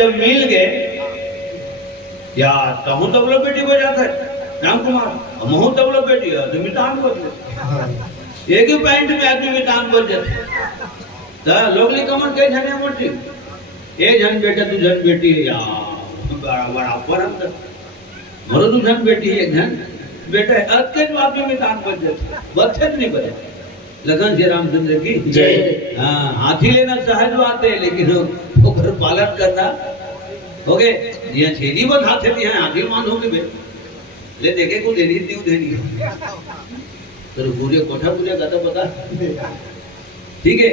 जब मिल गए यार तहु तब लोग बेटी को जाता है राम कुमार महू तब लोग बेटी है तो मितान बदले एक ही पैंट में आदमी मितान बदल जाते लोग ली कमर कई जने मोटी ए जन बेटा तू जन बेटी है यार बड़ा परम मरो तू जन बेटी है एक जन बेटा है अतके जो आदमी मितान बदल जाते बच्चे नहीं बदले लगन श्री रामचंद्र की जय। हाँ हाथी लेना सहज बात है लेकिन वो घर पालन करना हो गए ये छेदी बंद हाथ है यहाँ हाथी मान होंगे बे ले देखे को देनी क्यों देनी तो पूरे कोठा पूरे गाता पता ठीक है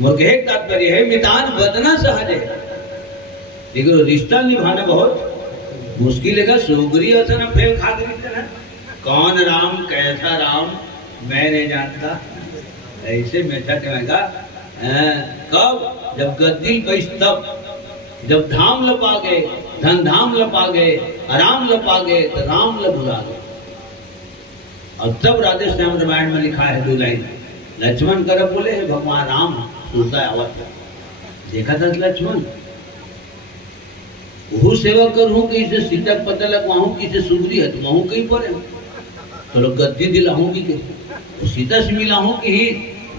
मोर के एक तात्पर्य है मितान बदना सहज है लेकिन रिश्ता निभाना बहुत मुश्किल है। सुगरी असर फेल खा गई कौन राम कैसा राम मैं नहीं जानता ऐसे मेटा कहेगा कब जब गद्दी पैस तब जब धाम लपा गए धन धाम लपा गए आराम लपा गए तो राम भुला गए। और तब राधे श्याम रामायण में लिखा है 2 लाइन लक्ष्मण कर बोले है भगवान राम सुनता है आवाज देखा था लक्ष्मण वो सेवा करूं कि इसे सीता पता लगवाऊं कि इसे सुगरी है तो कहीं पर चलो गद्दी दिलाऊं कि तो सीता से मिला हूं कि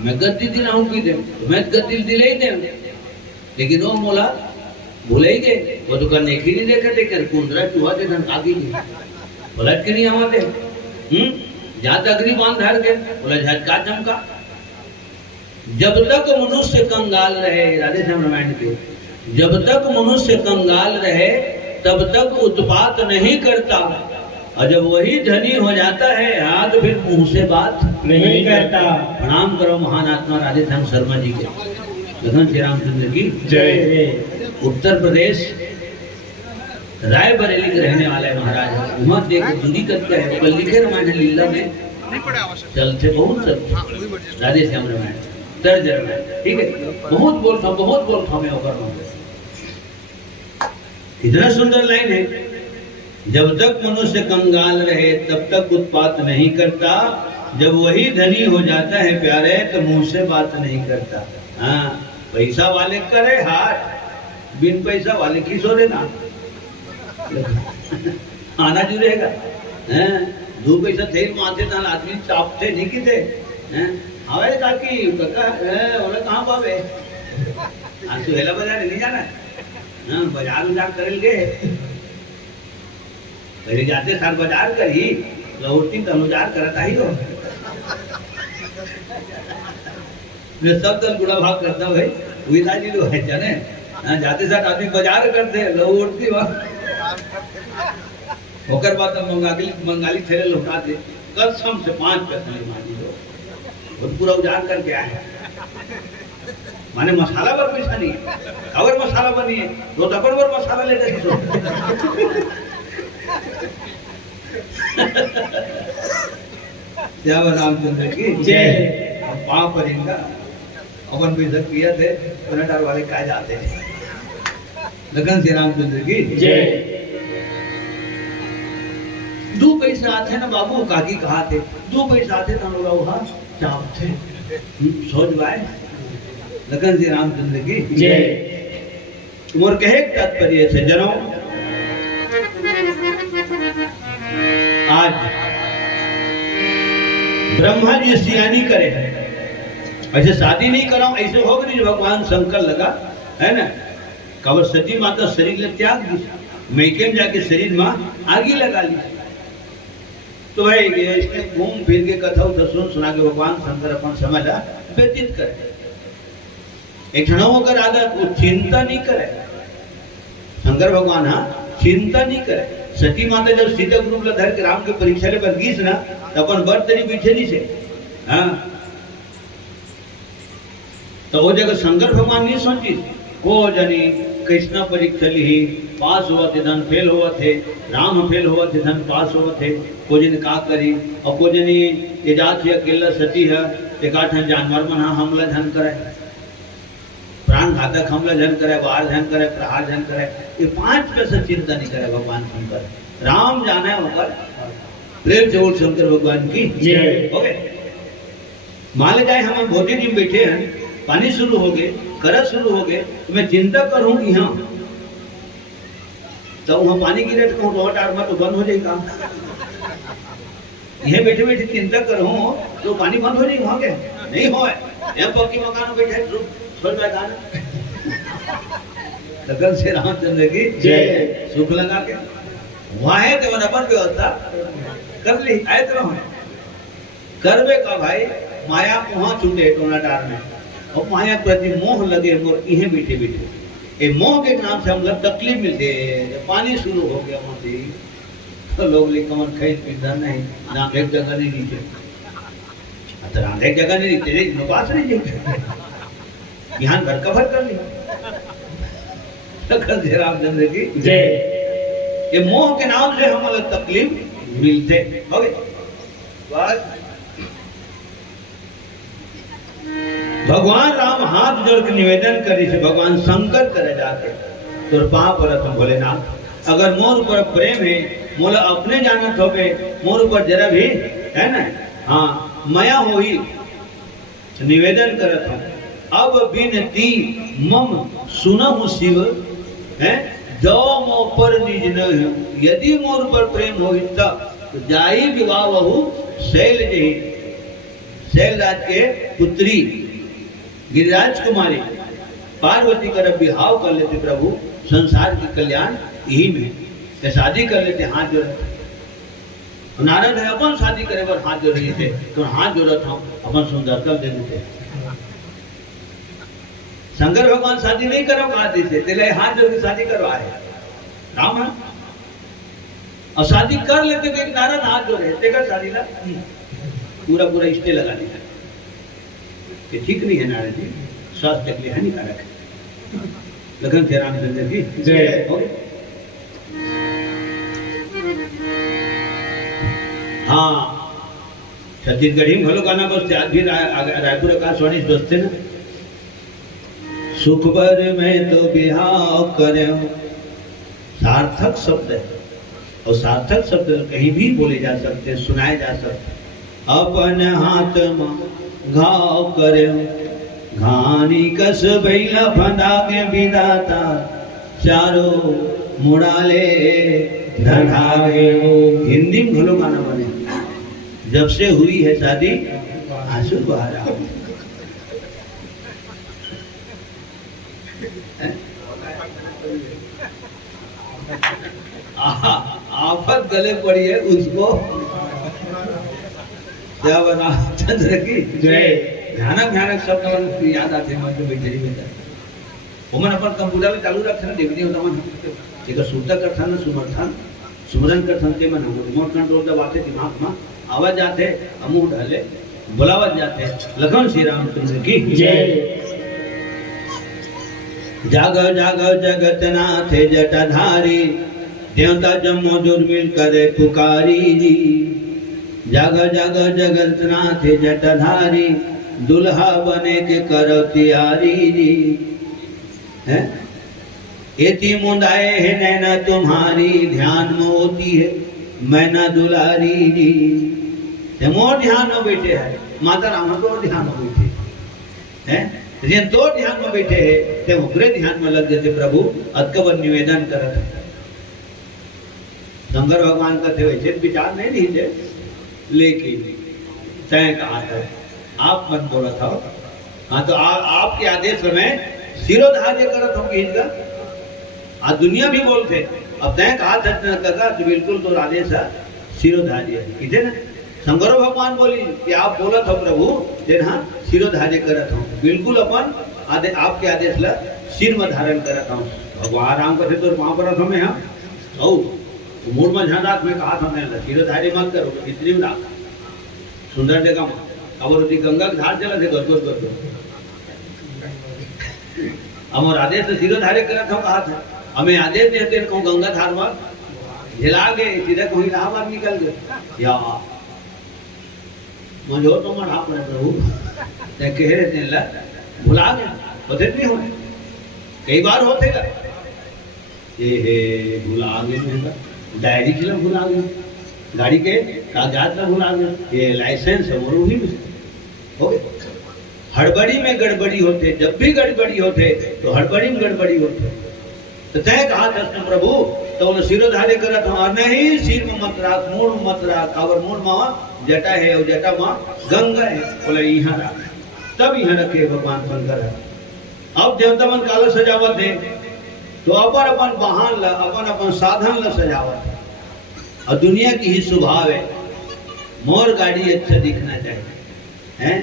मैं गद्दी दिलाऊं कि दे तो मैं गद्दी दिले ही दे लेकिन वो मोला भूले ही गए वो तो करने की नहीं देखा थे कर कुंडरा चूहा थे धन कागी पलट के नहीं आवाते जात अग्नि बांध धर के बोला झटका चमका। जब तक मनुष्य कंगाल रहे राधे श्याम रामायण के जब तक मनुष्य कंगाल रहे तब तक उत्पात नहीं करता और जब वही धनी हो जाता है हाथ फिर मुंह से बात नहीं करता। प्रणाम करो महान आत्मा राधे श्याम शर्मा जी के लगन श्री रामचंद्र की जय। उत्तर प्रदेश रायबरेली के रहने वाले महाराज वहाँ देखो दूरी करते हैं कल लिखे रामायण लीला में चलते बहुत चलते राधे श्याम रामायण दर्ज रामायण ठीक है बहुत बोलता मैं होकर इतना सुंदर लाइन है जब तक मनुष्य कंगाल रहे तब तक उत्पात नहीं करता जब वही धनी हो जाता है प्यारे तो मुंह से बात नहीं करता। हाँ पैसा वाले करे हाथ बिन पैसा वाले की सो देना आना जुड़ेगा 2 पैसा थे माथे था आदमी चापते नहीं की थे हवे काकी काका ओला कहां पावे आज तो हेला बाजार नहीं जाना हां बाजार उजार कर ले पहले जाते साल बाजार कर ही लौटती तो अनुजार करता ही हो मैं सब दल गुड़ा भाग करता भाई विदा जी लोग है जाने जाते साथ आदमी बाजार करते लौटती वहां होकर बात मंगाली थैले लौटाते कसम से 5 पैसे मानी लो वो पूरा उजाड़ करके आए माने मसाला पर पैसा नहीं खबर मसाला बनी है तो तपन पर मसाला लेते रामचंद्र की जय। वहां पर इनका अपन बेइज्जत किया थे पलटार वाले कहा जाते हैं लगन श्री रामचंद्र की जय। 2 पैसा आते ना बाबू काकी कहा थे 2 पैसा आते ना लोहा चाप थे सोच बाय लगन श्री रामचंद्र की जय। मोर कहे तात्पर्य से जनों आज ब्रह्मा जी सियानी करे ऐसे शादी नहीं कराओ ऐसे हो गई भगवान शंकर लगा है ना कवर सती माता शरीर ले त्याग दी मैके में जाके शरीर में आगी लगा ली तो भाई इसने घूम फिर के कथा सुना के भगवान शंकर अपन समय व्यतीत करे एक क्षणों कर आदत वो चिंता नहीं करे शंकर भगवान हाँ चिंता नहीं करे। सती माता जब सीता ग्रुप धर के राम के परीक्षा ले पर गीस ना तो अपन बर तेरी पीछे नहीं से हाँ तो वो जगह शंकर भगवान नहीं सोची वो जानी कृष्णा परीक्षा ली पास हुआ थे धन फेल हुआ थे राम फेल हुआ थे धन पास हुआ थे को जन का करी और को जनी एजात है अकेला सती है एकाठ जानवर मना हमला धन करे प्राण घातक हमला धन करे वार धन करे प्रहार धन करे ये 5 पैसा चिंता नहीं करे भगवान शंकर राम जाना है होकर प्रेम से बोल शंकर भगवान की जय। ओके मान ले जाए हम भोजन जी बैठे हैं पानी शुरू हो गए करत शुरू हो गए तो मैं चिंता करूं यहाँ तो वहाँ पानी गिरे तो रोड आर में तो बंद हो जाए काम। यहाँ बैठे बैठे चिंता करो तो पानी बंद हो जाए वहाँ के नहीं हो यहाँ पक्की मकान बैठे छोड़ गाना लगन से रामचंद्र की जय सुख लगा के वहाँ है तो अपन व्यवस्था कर ली आए तो करवे का भाई माया वहाँ छूटे टोनाटार में और माया प्रति मोह लगे मोर इहे बैठे बैठे ये मोह के नाम से हम लोग तकलीफ मिलते पानी शुरू हो गया वहाँ से तो लोग कमर खरीद पीता नहीं नाम एक जगह नहीं नीचे तो राम एक जगह नहीं नीचे नुपास नहीं जीते यहाँ घर कवर कर लिया रामचंद्र की जय। ये मोह के नाम से हम लोग तकलीफ मिलते हो गए। भगवान राम हाथ जोड़ के निवेदन करे से भगवान शंकर करे जाके तो पाप परत भोलेनाथ अगर मोर ऊपर प्रेम है मोला अपने जानत होवे मोर ऊपर जरा भी है ना हाँ मया होई निवेदन करत हूँ अब बिनती मम सुनहु शिव है जो मो पर निज न यदि मोर पर प्रेम हो तो जाई विवाह बहु शैल जही शैलराज के पुत्री गिरिराज कुमारी पार्वती कर विवाह कर लेते प्रभु संसार के कल्याण यही में शादी कर लेते हाथ जोड़े नारद है अपन शादी करे पर हाथ जोड़ रही थे तो हाथ जोड़त हम अपन सुंदरता दे देते शंकर भगवान शादी नहीं करो कहा थे तेरे हाथ जोड़ के शादी करवाए राम है और शादी कर लेते थे नारद हाथ जोड़े तेकर शादी ला पूरा पूरा स्टे लगा दिया ये ठीक नहीं है नारद जी स्वास्थ्य के लिए हानिकारक है। लखन श्री रामचंद्र की जय हो। हाँ छत्तीसगढ़ी में भलो गाना बजते आज भी रायपुर आकाशवाणी बजते ना सुख पर में तो बिहाव करे सार्थक शब्द है और सार्थक शब्द कहीं भी बोले जा सकते सुनाए जा सकते अपन हाथ में घाव करे घानी कस बैला फंदा के विदाता चारो मुड़ाले धड़ावे हिंदी में भलो गाना बने जब से हुई है शादी आंसू बहा रहा हूं आफत गले पड़ी है उसको जब रामचंद्र की जय भयानक भयानक शब्द याद आते हैं मन में बेचैनी में वो मन अपन कंप्यूटर में चालू रखते ना देखने होता मन एक सूता करता ना सुमर्थन सुमरन करता के मन रिमोट कंट्रोल दबाते दिमाग में आवाज जाते मुंह ढाले बुलावत जाते लखन श्री रामचंद्र की जय। जागो जागो जगत नाथ जटाधारी देवता जम्मो दुर्मिल करे पुकारी जी जागो जागो जगत नाथ जटाधारी दुल्हा बने के करो तैयारी जी है एती मुंदाए है नैना तुम्हारी ध्यान में होती है मैना दुलारी जी मोर ध्यान में बैठे है माता राम तो ध्यान में बैठे हैं जिन तो ध्यान में बैठे हैं ते उग्रे ध्यान में लग जाते प्रभु अतकबर निवेदन करत शंकर भगवान का थे वैसे विचार नहीं दीजिए लेकिन तय कहा था आप मन बोला था हाँ तो आपके आदेश में सिरोधार्य करत होंगे इनका आज दुनिया भी बोलते अब तय कहा था कि बिल्कुल तो आदेश है सिरोधार्य किसे ना शंकर भगवान बोली कि आप बोला था प्रभु हाँ सिरोधार्य करत हूँ बिल्कुल अपन आपके आदेश ला सिर में धारण करत हूँ भगवान राम कथे तो वहां पर हमें हम मूड में ध्यान राख में कहा था मैं सिरोधार्य मत करो इतनी में राख सुंदर जगह में अब गंगा के धार चला थे गदगद हमारे आदेश से सिरोधार्य करत हम कहा था हमें आदेश देते कहूँ गंगा धार में झिला गए सीधे कहूँ इलाहाबाद निकल गए या मजो तो मन आप प्रभु कह रहे थे भुला गए होते नहीं होने कई बार होते का ये भुला गए डायरी के लिए भुला गए गाड़ी के कागजात में भुला गए ये लाइसेंस है वो भी हो गए हड़बड़ी में गड़बड़ी होते जब भी गड़बड़ी होते तो हड़बड़ी में गड़बड़ी होते तो तय कहा था प्रभु तो बोले सिरोधार्य करत हूँ, नहीं सिर में मत राख, मूड में मत राख, और मूड में जटा है और जटा में गंगा है। बोले यहाँ राख, तब यहाँ रखे भगवान शंकर है। अब देवता मन काला सजावत है तो अपन अपन वाहन ला, अपन अपन साधन ला सजावत है। और दुनिया की ही स्वभाव है, मोर गाड़ी अच्छा दिखना चाहिए, हैं?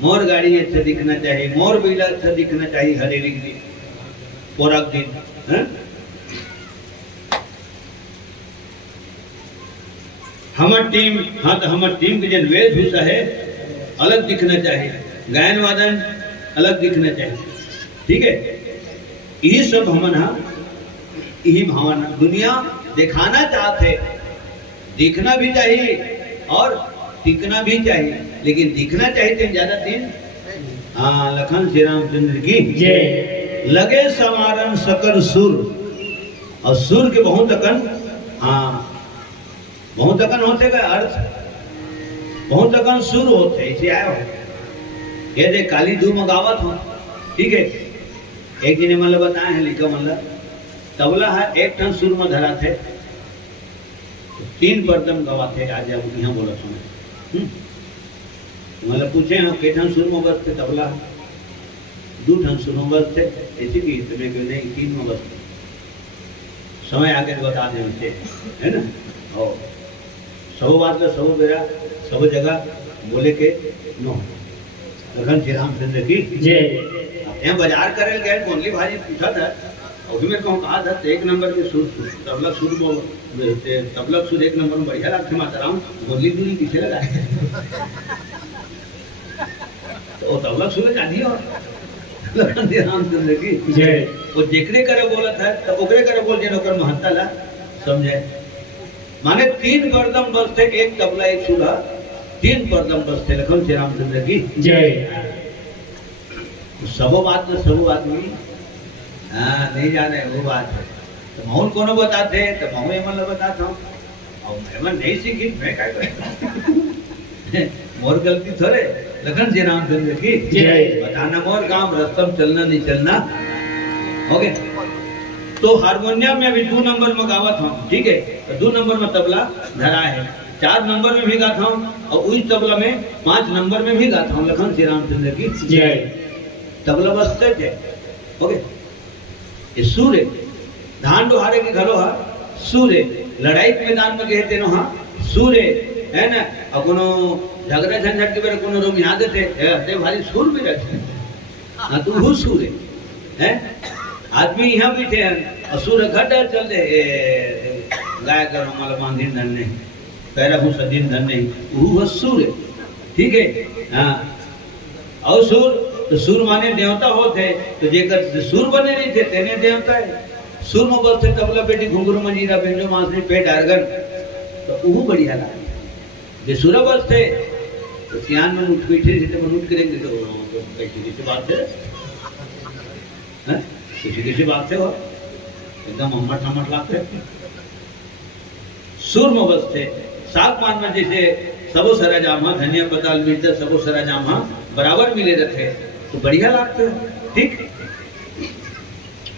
मोर गाड़ी अच्छा दिखना चाहिए, मोर बिला अच्छा दिखना चाहिए, हरेक दिन पोरक दिन, हैं? हमार टीम, हाँ तो हमार टीम के जन वेशभूषा है अलग दिखना चाहिए, गायन वादन अलग दिखना चाहिए, ठीक है? यही सब हमन यही भावना दुनिया दिखाना चाहते, दिखना भी चाहिए और टिकना भी चाहिए, लेकिन दिखना चाहिए तो ज्यादा दिन। हाँ, लखन श्री रामचंद्र की जय। लगे समारन सकल सुर, और सुर के बहुत अकन, हाँ बहुत अकन होते का अर्थ, बहुत अकन सुर होते, इसे आया हो ये देख काली धू मगावत हो, ठीक है? एक दिन मतलब बताए हैं, लिखा मतलब तबला है एक टन सुर में धरा थे, 3 बर्दम गवाते आज यहाँ बोला सुने, मतलब पूछे हम के टन सुर में बजते तबला, 2 टन सुर में बजते, ऐसी की तुम्हें क्यों नहीं 3 में बजते, समय आगे बता दे उनसे, है ना? और सब बात का सब बेरा सब जगह बोले के नो। लखन श्री रामचंद्र की जय। यहाँ बाजार करे गए, मोनली भाजी पूछा था, अभी मेरे को कहा था 1 नंबर के सुर, तबला सुर तबला सुर 1 नंबर में बढ़िया लगते माता राम, मोनली दूरी पीछे लगा तो तबला सुर लगा दिया। लखन श्री रामचंद्र की जय। वो जेकरे करे बोला था तो ओकरे करे बोल जे नौकर महत्ता ला समझे, माने 3 बर्दम बजते, एक तबला एक सुरा, 3 बर्दम बजते। लखन श्री रामचंद्र की जय। सब बात तो सब आदमी हाँ नहीं जाने वो बात है, तो महून कोनो बताते तो महू एमन बताता हूँ, और एमन नहीं सीखी मैं क्या करूँ मोर गलती थोड़े। लखन श्री रामचंद्र की जय। बताना मोर काम, रास्तम चलना नहीं चलना, हो गया? तो हारमोनियम में भी 2 नंबर में गावत हूँ, ठीक है? तो 2 नंबर में तबला धरा है, 4 नंबर में भी गाता हूँ, और उस तबला में 5 नंबर में भी गाता हूँ। लखन श्री रामचंद्र की जय। तबला बजते थे, ओके? ये सूर्य धान डोहारे के घरो हा सूर्य, लड़ाई के मैदान में गए थे नो, हाँ सूर्य है ना? और कोनो झगड़ा झंझट के बेरे कोनो रोग याद थे, ते भारी सूर भी रखे, हाँ तू हूँ सूर्य है। आदमी यहाँ बैठे हैं और सूर्य घट चल दे गाय करो मतलब मांगीन धन नहीं, पैरा हूँ सदीन धन नहीं, वो सूर्य, ठीक है? हाँ, और सूर तो सूर माने देवता होते, तो जेकर सूर बने नहीं थे तेने देवता है। सूर में बजते तबला पेटी घुंघरू मंजीरा बेंजो मांसरी पेट आर्गन, तो वो बढ़िया लगे। जे सूर बजते तो सियान में उठ बैठे थे, तो उठ करेंगे तो कैसी बात है, किसी बात से हो एकदम अम्मट अम्मट लगते। सूर में बजते साग पान में जैसे सबो सरा जामा, धनिया पताल मिर्चा सबो सरा जामा बराबर मिले रहते तो बढ़िया लगते हैं, ठीक?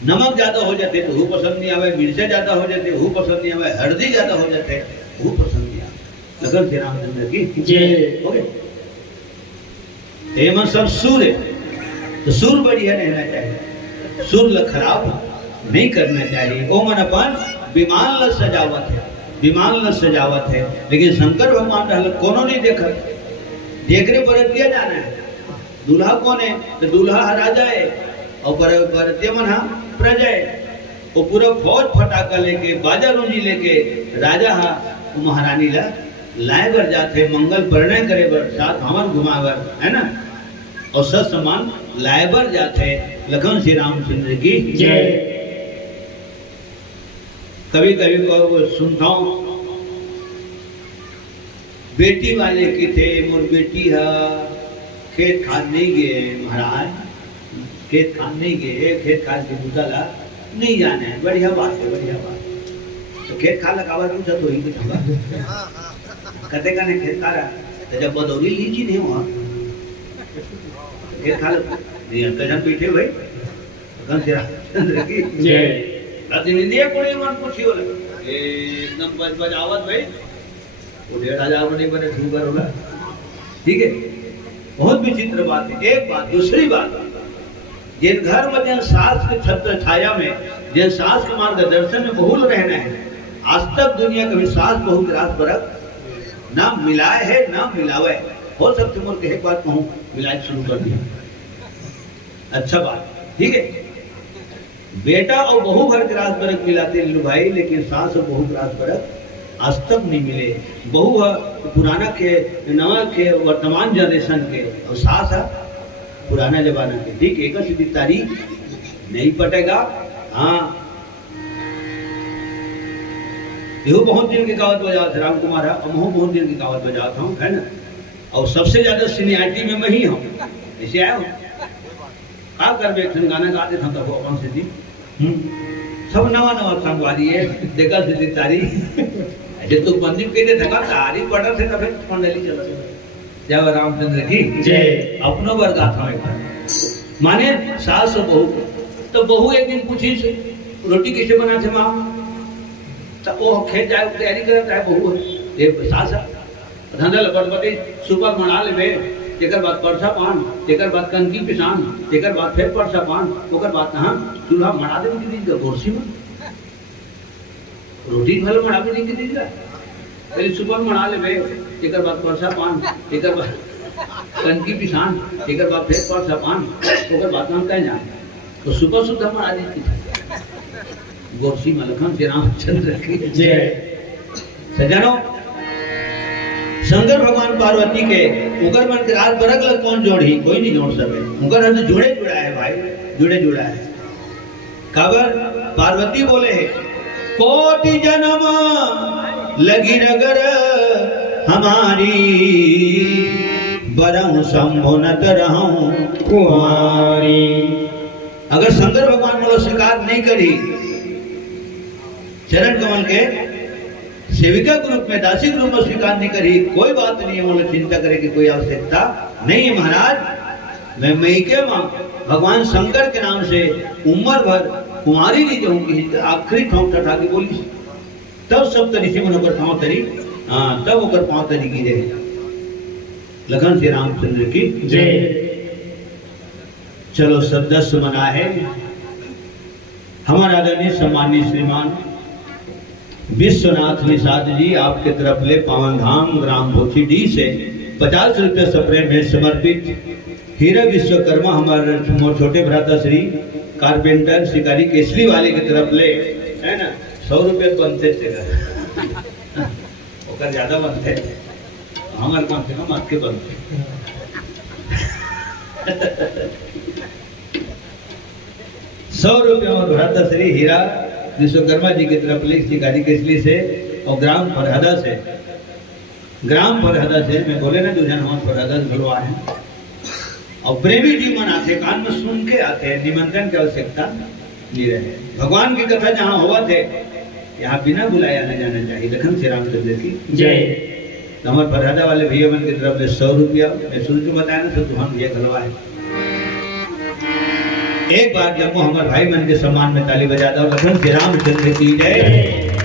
नमक ज्यादा हो जाते तो वो पसंद नहीं आवे, मिर्चा ज्यादा हो जाते वो पसंद नहीं आवे, हल्दी ज्यादा हो जाते वो पसंद नहीं आवे। लखन श्री रामचंद्र की जय। ओके, एम सब सूर है, तो सूर बढ़िया रहना चाहिए, सूर खराब नहीं करना चाहिए। ओ मन अपन विमान ल सजावत है, विमान ल सजावत है, लेकिन शंकर भगवान रहल कोनो नहीं देखत, देखने पर दिया जाना है। दूल्हा कौन है? तो दूल्हा राजा है और बरतिया मन प्रजा है। वो पूरा फौज फटाका लेके बाजा रूंजी लेके राजा हा महारानी ला लाए बर जाते, मंगल परिणय करे बर, साथ हवन घुमावर, है ना? और सब सम्मान लाए बर जाते। लखन श्री रामचंद्र की जय। कभी कभी को सुनता हूँ, बेटी वाले की थे मोर बेटी है खेत खान नहीं गए महाराज, खेत खान नहीं गए, खेत खान की बुतला नहीं जाने है। बढ़िया बात है, बढ़िया बात। तो खेत खा लगावा पूछा तो ही कुछ होगा, कहते का नहीं खेत खा रहा, तो जब बदौरी लीची नहीं हुआ खेत खा नहीं, अंकल जन बैठे भाई। लखन श्री रामचंद्र की जय। प्रतिनिधि कोई मन पूछी बोले एकदम बजावत भाई वो 1500 नहीं बने शुगर होगा। ठीक है, बहुत विचित्र बात है। एक बात, दूसरी बात, जिन घर में जिन सास के छत्र छाया में जिन सास के मार्गदर्शन में बहुल रहना है, आज तक दुनिया कभी सास बहु ग्रास बरक ना मिलाए है ना मिलावे। हो सकते मोर के एक बात कहूं, मिलाए शुरू कर दिया, अच्छा बात। ठीक है, बेटा और बहू भर ग्रास बरक मिलाते लीलू भाई, लेकिन सास और बहू ग्रास बरक आज तक नहीं मिले। बहू पुराना के नवा के वर्तमान जनरेशन के, और सास है पुराना जमाना के। ठीक, एक सीधी तारीख नहीं पटेगा। हाँ, यो बहुत दिन की कहावत बजात है राम कुमार, और मैं बहुत दिन की कहावत बजाता हूँ, है ना। और सबसे ज्यादा सीनियरिटी में मैं ही हूँ, ऐसे आया हूँ। क्या कर गाना गाते थे तब अपन से जी सब नवा नवा संगवादी है देखा से तारी ऐसे तो मंदिर के लिए थका तारी पड़ा थे तब मंडली चल जय रामचंद्र की जय। अपनो वर्ग था माने सास और बहू, तो बहू एक दिन पूछी रोटी कैसे बना थे माँ, तो वो खेत जाए तैयारी करता है बहू एक सास धंधा लपटपटी सुपर मना ले, तेकर बाद परसा पान, तेकर बाद कनकी पिसान, तेकर बाद फिर परसा पान, ओकर बाद हां चूल्हा मना दे की दी गोरसी में रोटी भले मना के दी दी पहले सुपर मना ले, तेकर बाद परसा पान, तेकर बाद कनकी पिसान, तेकर बाद फिर परसा पान, ओकर बाद हम कह जाए तो सुपर सुधा मना दी गोरसी में लखन श्री रामचंद्र की जय। सज्जनों, शंकर भगवान पार्वती के उगर मन के रात बरक लग कौन जोड़ी, कोई नहीं जोड़ सके। उगर हद जुड़े जुड़ा है भाई, जुड़े जुड़ा है। खबर पार्वती बोले है कोटि जन्म लगी रगर हमारी, बरहु शंभु न तरहु कुमारी। अगर शंकर भगवान बोलो स्वीकार नहीं करी चरण कमल के सेविका के रूप में, दासी के रूप में स्वीकार नहीं करी, कोई बात नहीं है, वो चिंता करे की कोई आवश्यकता नहीं है महाराज। मैं मई के मां भगवान शंकर के नाम से उम्र भर कुमारी नहीं जाऊंगी, आखिरी ठाव ठा के बोली तब सब तरी से मनोकर पाँव तरी, हाँ तब होकर पाँव तरी की जय। लखन श्री रामचंद्र की जय। चलो सदस्य मना है हमारा आदरणीय सम्मानित श्रीमान विश्वनाथ निषाद जी आपके तरफ ले पावन धाम ग्राम भोचीडी से 50 रुपये सप्रेम में समर्पित हीरा विश्वकर्मा हमारे छोटे भ्राता श्री कारपेंटर शिकारी केसरी वाले की तरफ ले, है ना, 100 रुपये बनते थे ज्यादा बनते हमारे कम से कम आपके बनते 100 रुपये और भ्राता श्री हीरा विश्वकर्मा जी की तरफ ले शिकारी केसली से और ग्राम फरहदा से मैं बोले ना दुजन हम फरहदा से बुलवा है और प्रेमी जी मन आते कान में सुन के आते हैं, निमंत्रण की आवश्यकता नहीं रहे। भगवान की कथा जहाँ हुआ थे यहाँ बिना बुलाया न जाना चाहिए। लखन श्री रामचंद्र की जय। हमारे फरहदा वाले भैया मन की तरफ ले 100 रुपया मैं शुरू से बताया ना, तो हम भैया गलवा है। एक बार जब वो हमारे भाई मन के सम्मान में ताली बजा दो। लखन श्री रामचंद्र की जय,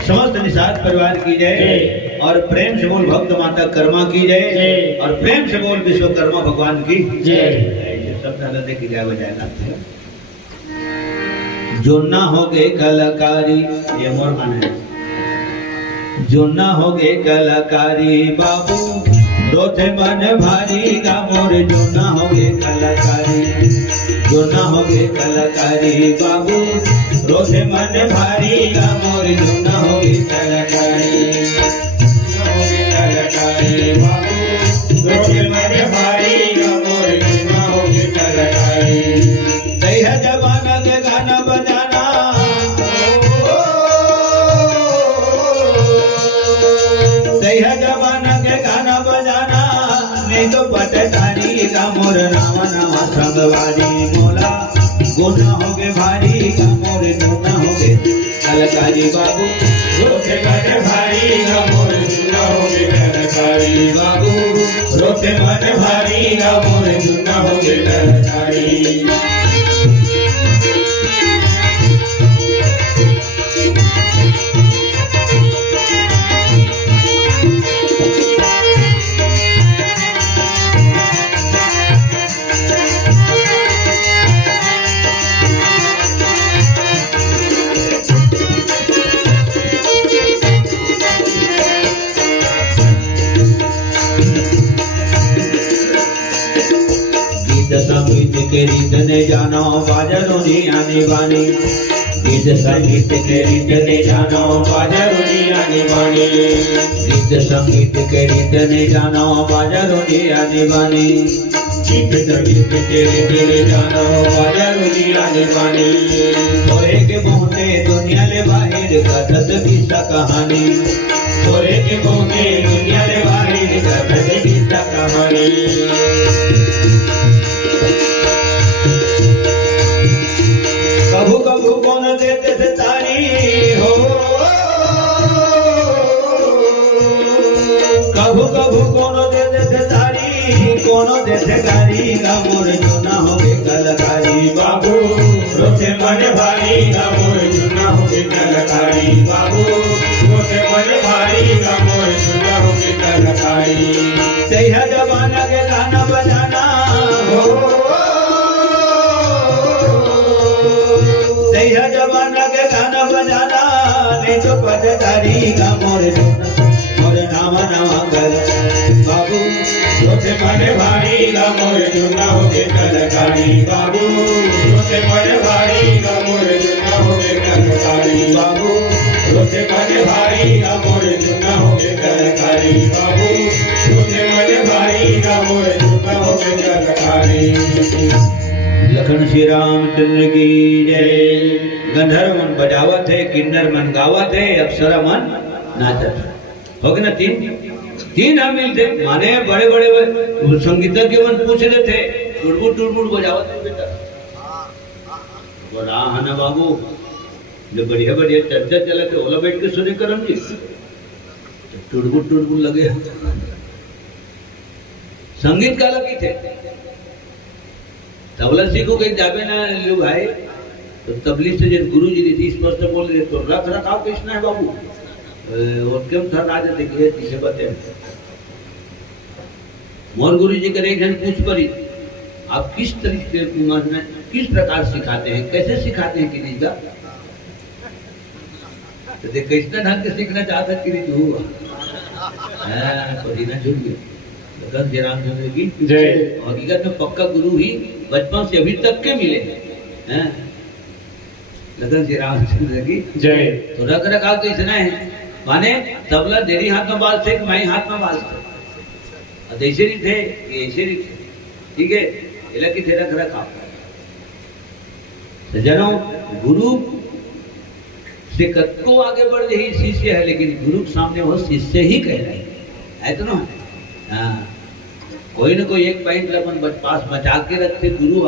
समस्त निषाद परिवार की जय, और प्रेम से बोल भक्त माता कर्मा की जय, और प्रेम से बोल विश्वकर्मा भगवान की जय। सब दादा की जय बजाएगा। जो ना हो गए कलाकारी, ये मोर मन है, जो ना हो गए कलाकारी बाबू रोते मन भारी गा मोर। जो ना हो गए कलाकारी, जो ना हो गए कलाकारी बाबू रोते मन भारी गा मोर। जो ना हो गए कलाकारी, ना हो गए कलाकारी बाबू रोते मन भारी गा मोर। जो ना हो गए कलाकारी, सही है जमाना के गाना बजाना, सही है जमाना के गाना बजाना, नहीं तो पटकारी का मोर नावा नावा संगवारी मोला। गुना हो गए भारी का मोर, गुना हो गए कलकारी बाबू रोते मन भारी का मोर। गुना हो गए कलकारी बाबू रोते मन भारी का मोर। गुना हो गए कलकारी। जानो बाजरुनी आनी बानी गीत संगीत के रीत ने जानो बाजरुनी आनी बानी गीत संगीत के रीत ने जानो बाजरुनी आनी बानी गीत संगीत के रीत ने जानो बाजरुनी आनी बानी सोरे के मोहने दुनिया ले बाहर कथत किस्सा कहानी सोरे के मोहने दुनिया ले बाहर कथत किस्सा कहानी कभू कभू कौन देते थे तारी हो कभू कभू कौन देते थे तारी कौन देते गारी का मोर चुना हो के कलकारी बाबू रोते मन भारी का मोर चुना हो के कलकारी बाबू रोते मन भारी का मोर चुना हो के कलकारी तेहा जमाना के गाना बजाना हो यह जमाना के गाना बजाना नहीं तो पटदारी का मोर नामा नामा कर बाबू रोते मने भारी का मोर चुना हो के कलकारी बाबू रोते मने भारी का मोर चुना हो के कलकारी बाबू रोते मने भारी का मोर चुना हो के कलकारी बाबू रोते मने भारी का मोर चुना हो के कलकारी लखन श्री रामचंद्र की जय। गंधर्व मन बजावत है, किन्नर मन गावत है, अप्सरा मन नाचत हो गए ना। तीन हम मिलते माने बड़े बड़े संगीतज्ञ मन पूछ रहे थे टुड़मुड़ टुड़मुड़ बजावत है बेटा बड़ा है बाबू जो बढ़िया बढ़िया चर्चा चले थे ओला बैठ के सुने करम जी टुड़मुड़ टुड़मुड़ लगे संगीत का लगी थे तबला सीखो कहीं जाबे ना लो भाई तो तबली से जब गुरु जी ने स्पष्ट बोल रहे तो रख रखाव कृष्ण है बाबू और क्यों थर आ जाते कि पीछे बते मोर गुरु जी करे एक जन पूछ पड़ी आप किस तरीके में किस प्रकार सिखाते हैं कैसे सिखाते हैं किसी का तो देख कृष्ण ढंग से सीखना चाहता कि नहीं हुआ है ना झूठ गया लखन श्री रामचंद्र की जय। हकीकत में पक्का गुरु ही बचपन से अभी तक के मिले हैं लखन श्री रामचंद्र की जय। तो रख रखाव तो इतना है माने तबला तेरी हाथ में बाल थे मैं हाथ में बाल थे ऐसे नहीं थे ऐसे नहीं थे ठीक है इला की थे रख रखाव जनो गुरु से कत्को आगे बढ़ यही शिष्य है लेकिन गुरु के सामने वो शिष्य ही कह रहे है तो ना। हाँ कोई ना कोई एक पॉइंट अपन पास बचा के रखते गुरु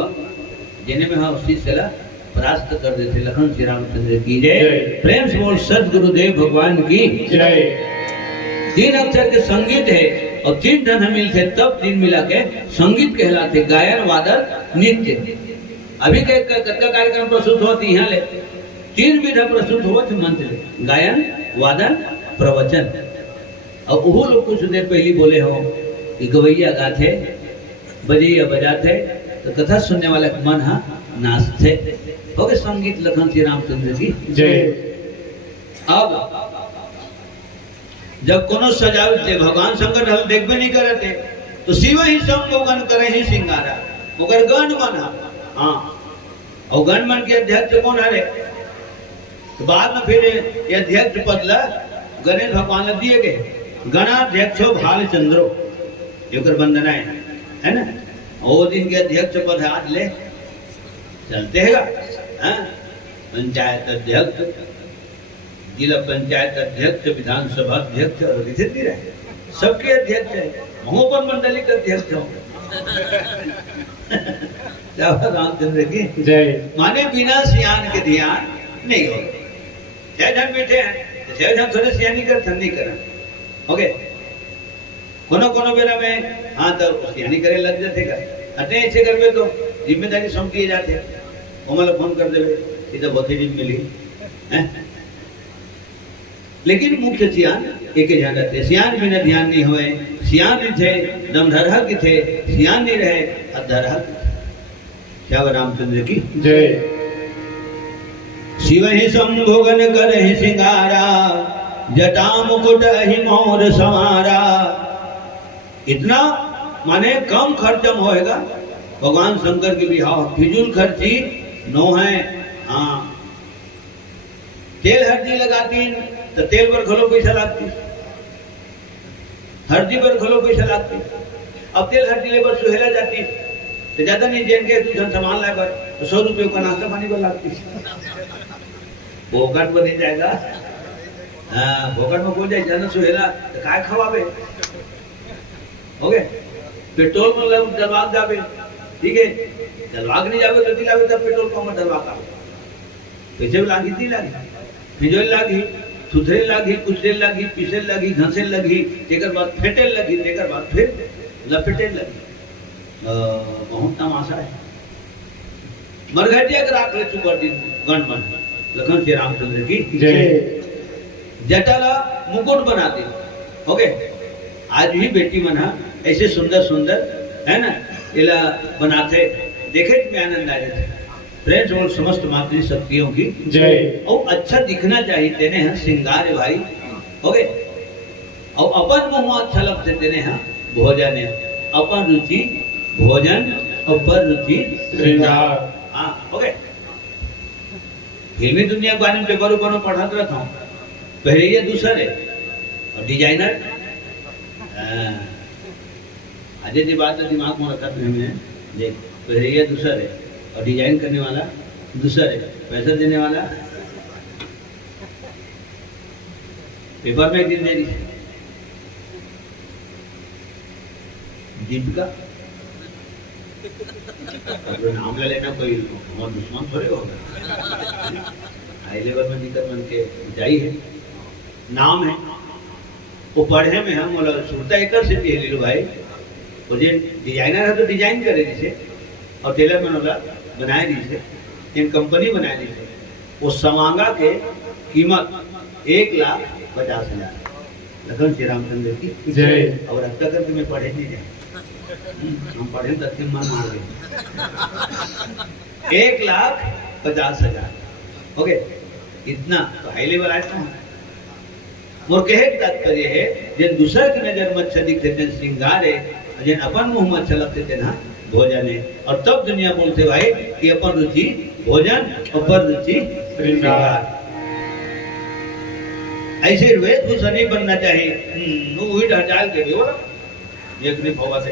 जिन्हें में हम शिष्य ला परास्त कर देते। लखन श्री रामचंद्र की जय। प्रेम से बोल सदगुरुदेव भगवान की जय। 3 अक्षर के संगीत है और 3 धन हम मिलते तब 3 मिला के संगीत कहलाते गायन वादन नृत्य। अभी के कार्यक्रम प्रस्तुत होती यहाँ ले 3 विधा प्रस्तुत हो मंत्र गायन वादन प्रवचन और वो लोग कुछ देर पहले बोले हो कि गवैया गाथे बजैया बजाते तो कथा सुनने वाला मन हा नाचते हो गए। संगीत लखन श्री रामचंद्र की जय। अब जब कोनो सजावते भगवान शंकर हल देखबे नहीं करते तो शिव ही सब गण करे ही सिंगारा मगर गण मन हाँ और गण मन के अध्यक्ष कौन है तो बाद में फिर ये अध्यक्ष पद ला गणेश भगवान दिए गए गणाध्यक्षो भालचंद्रो जोकर वंदना है ना वो दिन के अध्यक्ष पद आज ले चलते है पंचायत अध्यक्ष जिला पंचायत अध्यक्ष विधानसभा अध्यक्ष रहे सबके अध्यक्ष है महोपन मंडली का अध्यक्ष हो रामचंद्र की जय। माने बिना सियान के ध्यान नहीं हो जन बैठे हैं जन थोड़े सियानी कर ठंडी कर ओके कोनो कोनो बेरा में हाँ तो सियानी करे लग जाते का अटे ऐसे करबे तो जिम्मेदारी सौंपी जाते कोमल फोन कर देवे इधर बहुत ही दिन मिली हैं लेकिन मुख्य सियान एक ही ध्यान रखते सियान बिना ध्यान नहीं होए सियान नहीं थे दमधरहा की थे सियान नहीं रहे अधरहा क्या रामचंद्र की जय। शिव ही संभोगन कर ही सिंगारा जटा मुकुट ही मोर समारा। इतना माने कम खर्चम होएगा भगवान शंकर के बिहाव फिजूल खर्ची नो है। हाँ तेल हल्दी लगाती तो तेल पर खलो पैसा लागती, हल्दी पर खलो पैसा लागती। अब तेल हल्दी ले पर सुहेला जाती तो ज्यादा नहीं जेन के तू सामान लाए पर तो 100 रुपये का नाश्ता पानी पर लागती। फोकट में नहीं जाएगा। हाँ फोकट में बोल जाए ज्यादा सुहेला तो काय खवाबे हो गए। पेट्रोल में डलवाग जावे, ठीक है, डलवाग नहीं जावे तो दिलावे तब पेट्रोल पंप में डलवाग आवे। पैसे भी लागी थी लागी फिजोल लागी सुथरे लागी कुचले लागी पीसे लगी घसे लगी तेकर बाद फेटे लगी तेकर बाद फिर लपेटे लगी। बहुत तमाशा है। मरघटिया कर आखले चुपर दिन गण मन लखन श्री रामचंद्र की जय। जटाला मुकुट बनाते हो गए। आज भी बेटी मना ऐसे सुंदर सुंदर है ना इला बनाते देखे में आनंद आ जाते। फ्रेंड्स और समस्त मातृ शक्तियों की जय। और अच्छा दिखना चाहिए तेने हैं श्रृंगार भाई हो गए। और अपन मुंह अच्छा लगते तेने हैं भोजन है अपन रुचि भोजन और पर रुचि श्रृंगार। हाँ हो गए। फिल्मी दुनिया के बारे में पेपर ऊपर पढ़ाते रहता हूँ। पहले ये दूसरे और डिजाइनर आज ये बात दिमाग में रखा में देख पहले ये दूसरे और डिजाइन करने वाला दूसरे पैसा देने वाला पेपर में एक दिन दे दी जीप का नाम ले लेना कोई हमारा दुश्मन थोड़े होगा। हाई लेवल में दिक्कत बन के जाई है नाम है वो पढ़े में हम बोला सुनता एक से ले लो भाई। वो जो डिजाइनर है तो डिजाइन करे जिसे और टेलर में बोला बनाए जिसे इन कंपनी बनाए जिसे वो समांगा के कीमत 1,50,000 लखन श्री रामचंद्र की जय। और अब तक करके मैं पढ़े नहीं जाए हम पढ़े तक मन मार गए। 1,50,000 हो गए इतना तो हाई लेवल आया हूँ। मोर कहे तात्पर्य है जिन दूसर की नजर में अच्छा दिखते थे श्रृंगार है जिन अपन मुंह में अच्छा लगते थे ना भोजन है। और तब दुनिया बोलते भाई कि अपन रुचि भोजन और पर रुचि श्रृंगार। ऐसे वेशभूषा नहीं बनना चाहिए। वही ढाल के भी बोला एक नहीं होगा से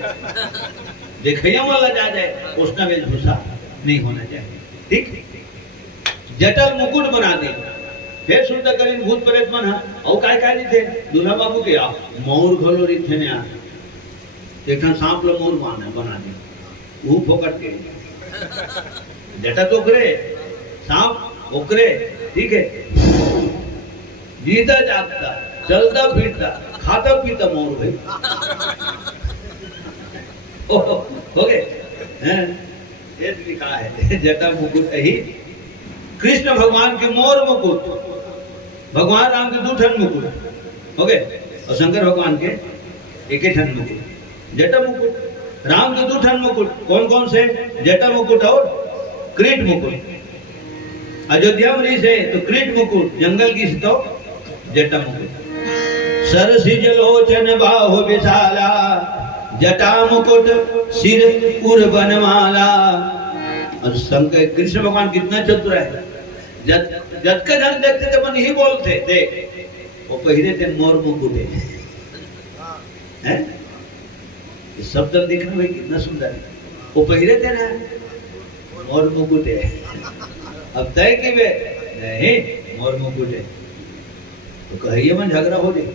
देखिए वाला जा जाए उसका वेशभूषा नहीं होना चाहिए। ठीक जटल मुकुट बना दे फिर सुनता करीन भूत प्रेत मन और काय काय नहीं थे दूल्हा बाबू के आ मोर घोलो री थे ने आ देखा सांप लो मोर माना बना दे वो फोकट के जटा तो करे सांप ओकरे ठीक है जीता जागता चलता फिरता खाता पीता मोर भाई हो गए हैं ये लिखा है जटा मुकुट ही कृष्ण भगवान के मोर मुकुट भगवान राम के 2 ठन मुकुट हो गए और शंकर भगवान के 1 ठन मुकुट जटा मुकुट। राम के 2 ठन मुकुट कौन कौन से जटा मुकुट और क्रीट मुकुट। अयोध्या में से तो क्रीट मुकुट जंगल की तो जटा मुकुट। सरसी जलोचन बाहु विशाला जटा मुकुट सिर उर बनमाला। और शंकर कृष्ण भगवान कितना चतुर है जद का जन देखते थे मन ही बोलते देख वो पहले थे मोर मुकुट है सब तरह देखने में कितना सुंदर है। वो पहले थे ना मोर मुकुट है। अब तय कि वे नहीं मोर मुकुट है तो कहिए मन झगड़ा हो जाए।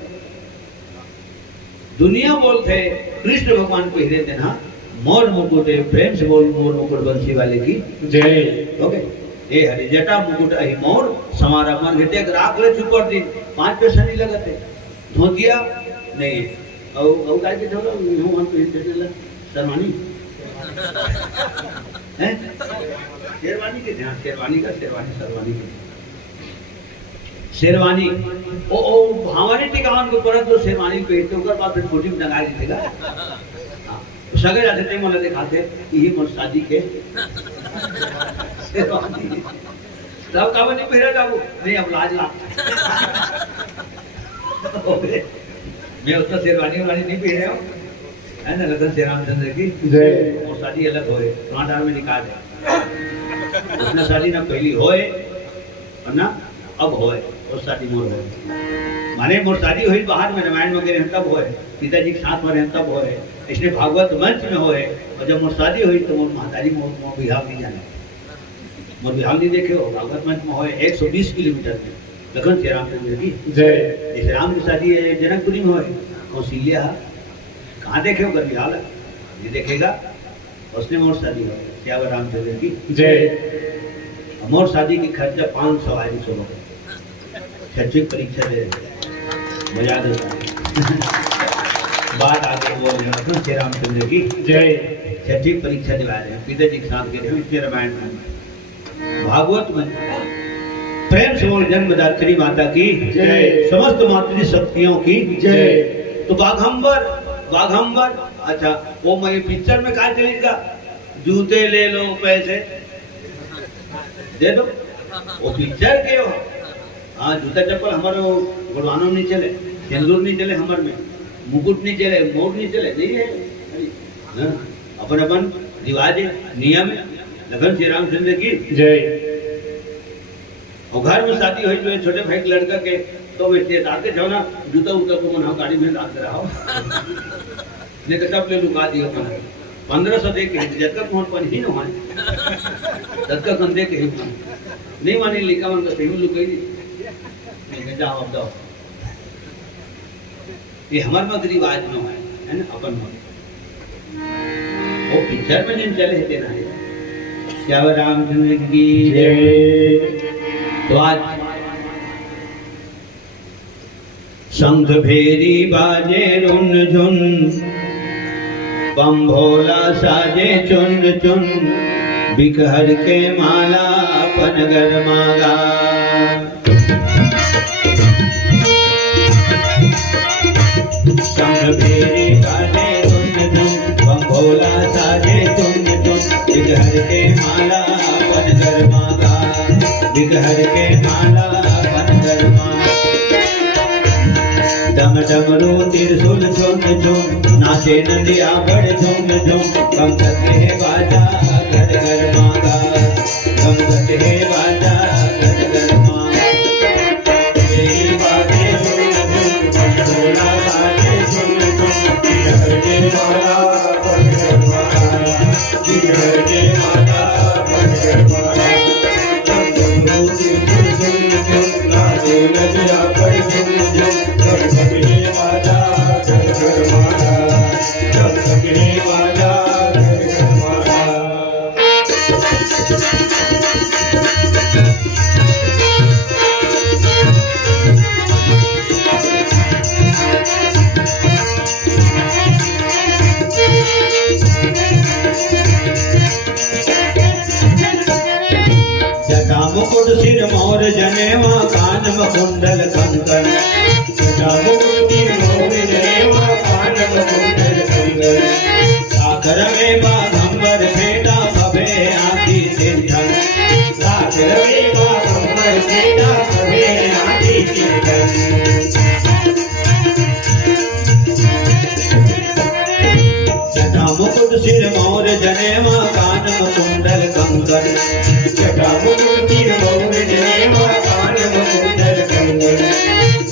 दुनिया बोलते कृष्ण भगवान पहले थे ना मोर मुकुट है। प्रेम से बोल मोर मुकुट बंसी वाले की जय। ओके ए हरि जटा मुकुट अहि मोर समारा मन घटे राख ले चुप कर दिन 5 पैसा नहीं लगाते धोतिया नहीं और काय के ढोला हूं मन पे चला शर्मानी हैं शेरवानी के ध्यान शेरवानी का शेरवानी के शेरवानी ओ भावानी टिकावन को परत तो शेरवानी पहनते ओकर बाद फिर कोटी में लगा देगा। सगे जाते थे मोला दिखाते यही मोर शादी के शेरवानी सब का नहीं पहरा जाबू नहीं अब लाज ला मैं उतना शेरवानी वाली नहीं पहन रहा हूं है ना लगन श्री रामचंद्र की जय। और शादी अलग होए रांडार में निकाल है अपना शादी ना पहली होए और ना अब होए और शादी मोर होए माने मोर शादी हुई बाहर में रामायण वगैरह में तब होए पिताजी के साथ में तब होए इसलिए भागवत मंच में होए और जब मोर शादी हुई तो मोर माताजी मोर बिहार नहीं जाने मोर बिहार नहीं देखे हो भागवत मंच में होए 120 किलोमीटर में लगन श्री रामचंद्र की जय। इस राम की शादी जनकपुरी में होए कौशल्या कहाँ देखे हो कर बिहार ये देखेगा उसने मोर शादी हो क्या रामचंद्र की जय। मोर शादी की खर्चा 500 आदमी सो शैक्षिक परीक्षा दे मजा देता बात आगे बोल रहे श्री रामचंद्र की जय। शैक्षिक परीक्षा दिवा रहे हैं पिताजी के साथ गए इसलिए रामायण में भागवत में प्रेम से बोल जन्मदात्री माता की जय। समस्त मातृ शक्तियों की जय। तो बाघंबर अच्छा वो मैं पिक्चर में कहा चलेगा जूते ले लो पैसे दे दो वो पिक्चर के हो हाँ जूता चप्पल हमारे गुड़वानों में नहीं चले सिंदूर नहीं चले हमारे में मुकुट नहीं चले मोर नहीं चले नहीं है हाँ, अपन अपन रिवाज नियम लगन श्री रामचंद्र की जय। और घर में शादी हुई जो छोटे भाई के लड़का के तो बेटे आते जाओ ना जूता उता को मना गाड़ी में डालते रहो ने कब ले लुका दिया अपन 1500 दे के जब तक मोहन पर ही न माने तब तक हम दे के ही नहीं माने लिखा मन का सही लुकाई दी मैं कहता हूं अब दो ये हमारे मत रिवाज में है ना अपन में वो पिक्चर में जिन चले थे ना क्या रामचंद्र की जय। तो आज शंख भेरी बाजे रुन झुन बम भोला साजे चुन चुन बिकहर के माला पनगर मागा शंख भेरी बाजे रुन झुन बम भोला साजे चुन चुन बिकहर के माला पनगर मागा बिकहर के माला पनगर मागा डम डमरू त्रिशूल झुम झुम नाचे नदिया बड़ झुम झुम कम करते है बाजा घर घर मांगा कम करते है बाजा घर घर मांगा तेरी बातें झुम झुम भोला बातें झुम झुम घर के माला पनगर मांगा घर के माला पनगर मांगा डम डमरू त्रिशूल झुम झुम नाचे नदिया बड़ झुम झुम मुकुट सिर मोर जनेवा कान कुंडल कंकन मुकुट सिर मोर जनेवा कान कुंडल कंकन सागर में बाघंबर भेटा भवे आंखी सिंधन सागर में बाघंबर भेटा भवे आंखी सिंधन मुकुट सिर मोर जनेवा कान कुंडल कंकन मुकुट सिर मोर जनेवा कान कुंडल कंकन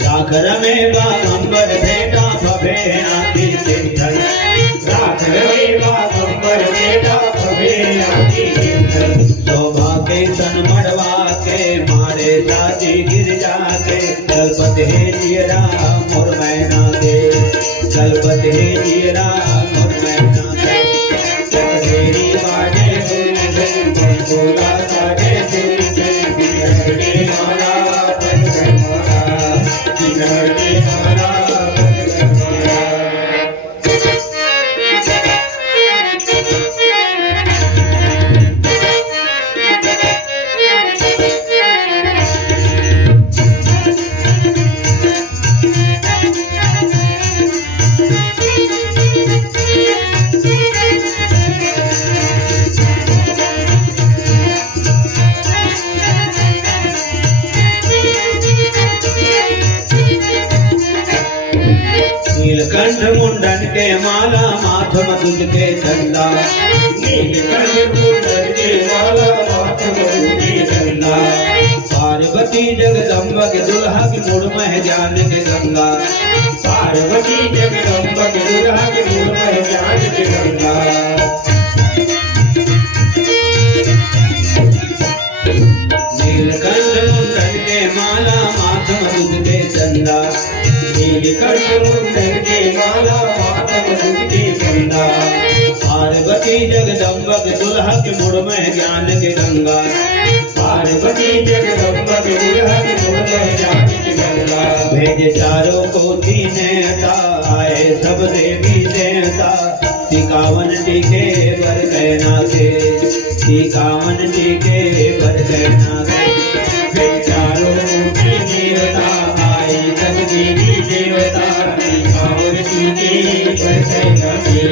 सागर में बाघंबर भेटा भवे आंखी सिंधन सागर में बाघंबर भेटा भवे आंखी सिंधन शोभा के सन मड़वा के मारे शादी गिर जाके चलपत है जियरा मोर मैना के चलपत है जियरा मोर मैना के तेरी बाजे सुन भोला साजे सुन बिगड़ के माला पनगर माला बिगड़ के माला पनगर माला नीलकंठ मुंडन के माला माथ मधुज के चंदा, नीलकंठ मुंडन के माला माथ मधुज के चंदा, पार्वती जगदम्बा के दुल्हा की मुड़ में ज्ञान के गंगा, पार्वती जगदम्बा के दुल्हा के मुड़ में ज्ञान के गंगा। नीलकंठ मुंडन के माला माथ मधुज के चंदा, नीलकंठ मुंडन के माला माथ मधुज के चंदा, पार्वती जगदम्बा के दुल्हा के मुड़ में ज्ञान के गंगा, पार्वती जगदम्बा के दुल्हा के मुड़ में ज्ञान के गंगा। भेज चारों को नेता आए सब देवी देवता, टिकावन टीके बर कहना के, टिकावन टीके बर कहना के। चारों की देवता आए सब देवी देवता, टिकावन टीके बर कहना के,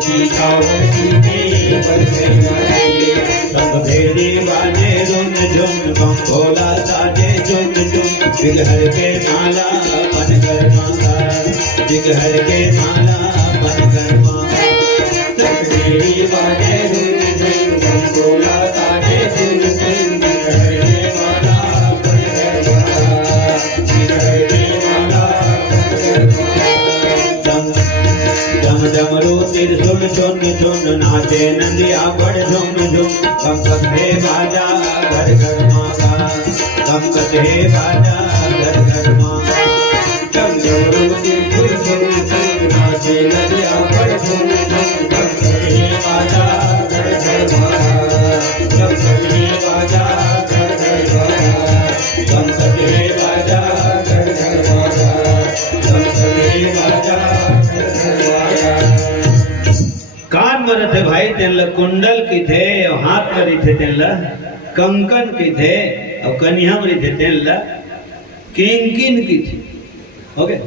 टिकावन टीके बर कहना के। सब भेदी बाजे झुन झुन बम भोला साजे झुन झुन, बिगहर के माला बनकर मांगा, बिगहर के माला बनकर मांगा। सब देवी बाजे झुन झुन बम भोला साजे झुन झुन, बिगहर के माला बनकर मांगा, बिगहर के माला बनकर मांगा। जम जम रो त्रिशूल झुन झुन नाचे नंदिया बड़ झुम झुम, कंकत हे बाजा घर घर मांगा, कंकत हे बाजा घर घर मांगा। जम जम रोती झुम झुम झुम, नाचे नदिया पर झुम झुम, कंकत हे बाजा घर घर मांगा, कंकत हे बाजा घर घर मांगा, कंकत हे बाजा घर घर मांगा, कंकत हे बाजा घर घर मांगा। कान में थे भाई तेनला कुंडल की थे, और हाथ में थे तेनला कंकन की थे, और कन्या में थे तेनला किंकिन की थी। हो गए?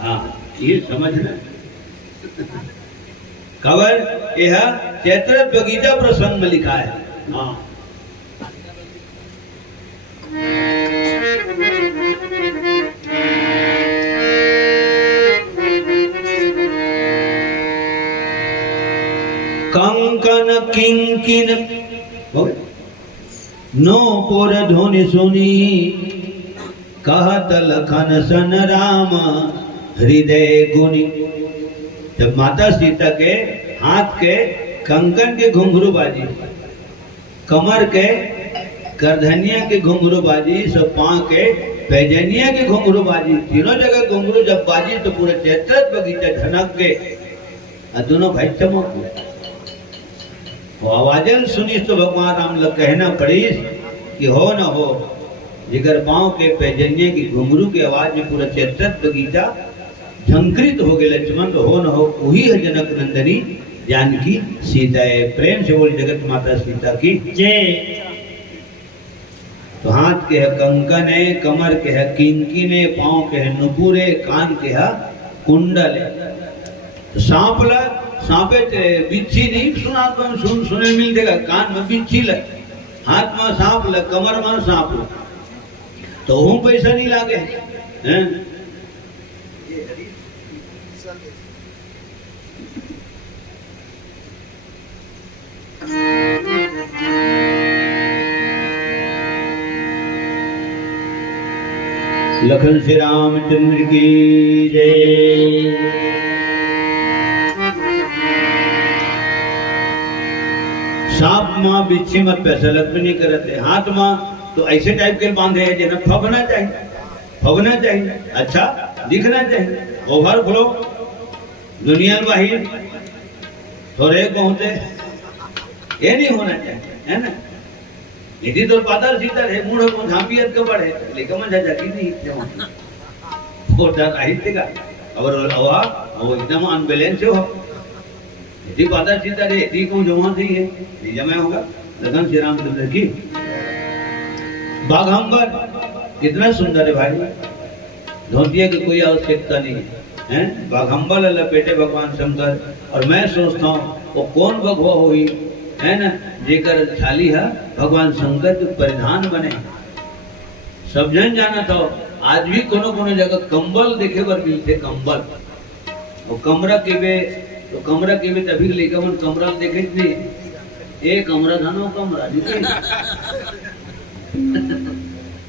हाँ, ये समझना। खबर यह चैत्र बगीचा प्रसंग में लिखा है। हाँ, कंकन किंकिन हो गए? नो पुर धुनि सुनी, कहत लखन सन राम हृदय गुनी। जब माता सीता के हाथ के कंकन के घुंघरू बाजी, कमर के करधनिया के घुंघरू बाजी, सब पांव के पैजनिया के घुंघरू बाजी, तीनों जगह घुंघरू जब बाजी तो पूरे चैत्र बगीचा झनक के और दोनों भाई चमक गए। आवाजन सुनी तो भगवान राम लग कहना पड़ी कि हो न हो, जिगर पांव के पैजन्य की घुंघरू की आवाज में पूरा चैत्र बगीचा झंकृत हो गए। लक्ष्मण तो हो न हो, वही है जनक नंदनी जानकी सीता है। प्रेम से बोल जगत माता सीता की जय। तो हाथ के है कंकन है, कमर के है किंकिन है, पांव के है नुपुर है, कान के है कुंडल है। तो सांपला सांपे बिच्छी नहीं सुना तो सुने मिल देगा, कान में बिच्छी लग, हाथ में सांप लग, कमर में सांप लग, तो हूँ पैसा नहीं लागे हैं? लखन श्री रामचंद्र की जय। सांप माँ बिच्छी मत पैसा लग भी नहीं करते, हाथ माँ तो ऐसे टाइप के बांधे हैं जिन्हें फगना चाहिए, फगना चाहिए, अच्छा दिखना चाहिए, ओवर फ्लो दुनिया बाहिर थोड़े पहुंचे, ये नहीं होना चाहिए, है ना? यदि तो पाताल सीता है मूढ़ को झांपियत के बढ़े लेकिन मन जा की नहीं वो डर रही का और हवा वो एकदम अनबैलेंस हो। यदि पाताल सीता रे यदि को जमा थी है नहीं जमा होगा। लगन श्री रामचंद्र की बाघंबर कितना सुंदर है भाई, धोतिया की कोई आवश्यकता नहीं है, बाघंबर लपेटे भगवान शंकर। और मैं सोचता हूँ वो कौन भगवा हुई है ना, जेकर थाली है भगवान शंकर के परिधान बने। सब जन जाना था आज भी कोनो कोनो जगह कंबल देखे बर मिलते, कंबल और कमरा के बे तभी लेकर मन कमरा देखे नहीं ए कमरा था ना कमरा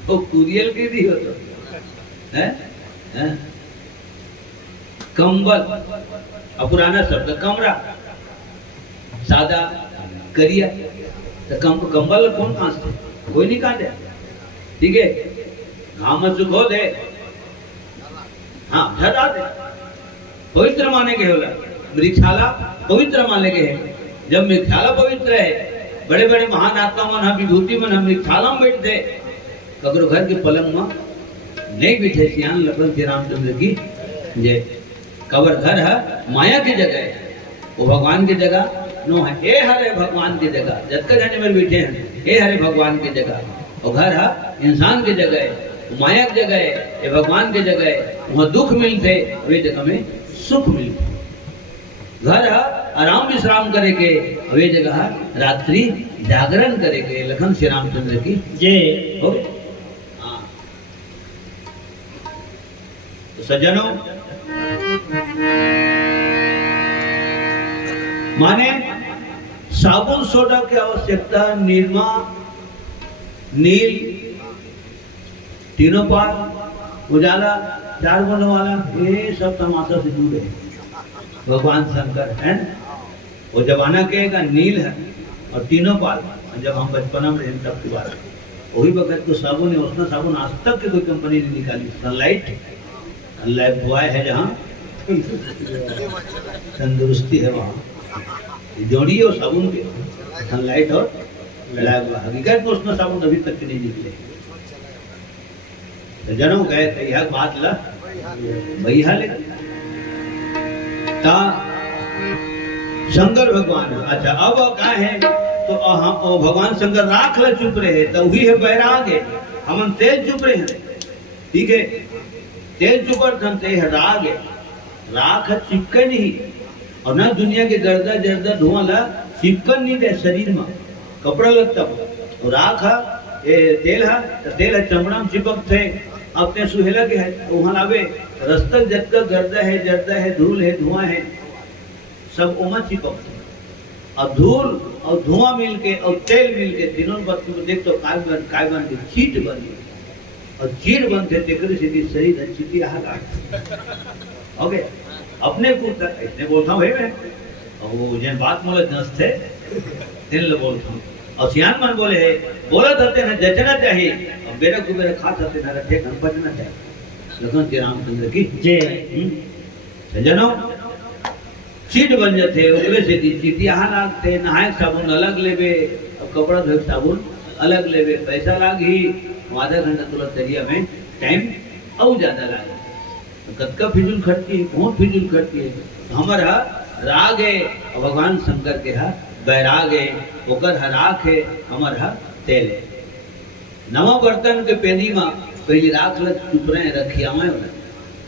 वो कुरियल के दी हो तो है कंबल अब पुराना शब्द कमरा सादा करिया तो कंबल कौन कांसते कोई नहीं कांटे ठीक है घाम सुखो दे हाँ झरा दे पवित्र माने के होला मृक्षाला पवित्र माने के है जब मृक्षाला पवित्र है बड़े बड़े महान आत्मा मन हम विभूति मन हम मृक्षाला में बैठते कगरो घर के पलंग में नहीं बैठे सियान लखन श्री रामचंद्र की जय कबर घर है माया की जगह है वो भगवान की जगह नो है ए हरे भगवान की जगह जब तक जाने में बैठे हैं ए हरे भगवान की जगह और घर है इंसान की जगह है माया की जगह है ये भगवान की जगह है वहाँ दुख मिलते वे जगह में सुख मिलते घर है आराम विश्राम करे के वे जगह रात्रि जागरण करे के लखन श्री रामचंद्र की जय हो हाँ तो सज्जनों माने साबुन सोडा की आवश्यकता निरमा नील तीनों पार उजाला चार बोलने वाला ये सब तमाशा से जुड़े भगवान शंकर है वो जमाना कहेगा नील है और तीनों पाल जब हम बचपना में रहते तब की बात वही वक्त को साबुन है उसने साबुन आज तक की कोई कंपनी नहीं निकाली सनलाइट बॉय है जहाँ तंदुरुस्ती है वहाँ जोड़ी और साबुन के सनलाइट और हकीकत में उसने साबुन अभी तक नहीं निकले तो जनों गए तो यह बात ला भैया ले शंकर भगवान अच्छा अब क्या है तो हम भगवान शंकर राख ले चुप रहे तो वही है बैराग है हम तेल चुप रहे हैं ठीक है तेल चुपर हम ते है राग है राख चिपके नहीं और ना दुनिया के गर्दा जर्दा धुआं ला चिपकन नहीं दे शरीर में कपड़ा लगता और राख है तेल है चमड़ा में चिपक थे अपने सुहेला के है वहां लावे रस्तक जब गर्दा है जर्दा है धूल है धुआं है सब उमा चिपक और धूल और धुआं मिल के और तेल मिल के तीनों वस्तु को देख तो काय बन के चीट बन और चीट बनते तेकरी सीधी सही चीटी ओके अपने को इतने बोलता हूँ मैं और वो जैन बात मोले दस थे दिल बोलता हूँ और सियान मन बोले है बोला करते ना जचना चाहिए और मेरे को मेरे खा सकते ना रखे घर बचना चाहिए लखन श्री रामचंद्र की जय जनों चीट बन जाते उगले से चीटिया लागते नहाए साबुन अलग लेवे और कपड़ा धोए साबुन अलग लेवे पैसा लागी आधा घंटा तुला दरिया में टाइम और ज्यादा लागे कतका फिजूल खर्ची है बहुत फिजूल खर्ची है हमारा राग है भगवान शंकर के हा बैराग है ओकर राख है हमार तेल है नवा बर्तन के पेनी में पहले राख लग चुप रहे रखिया में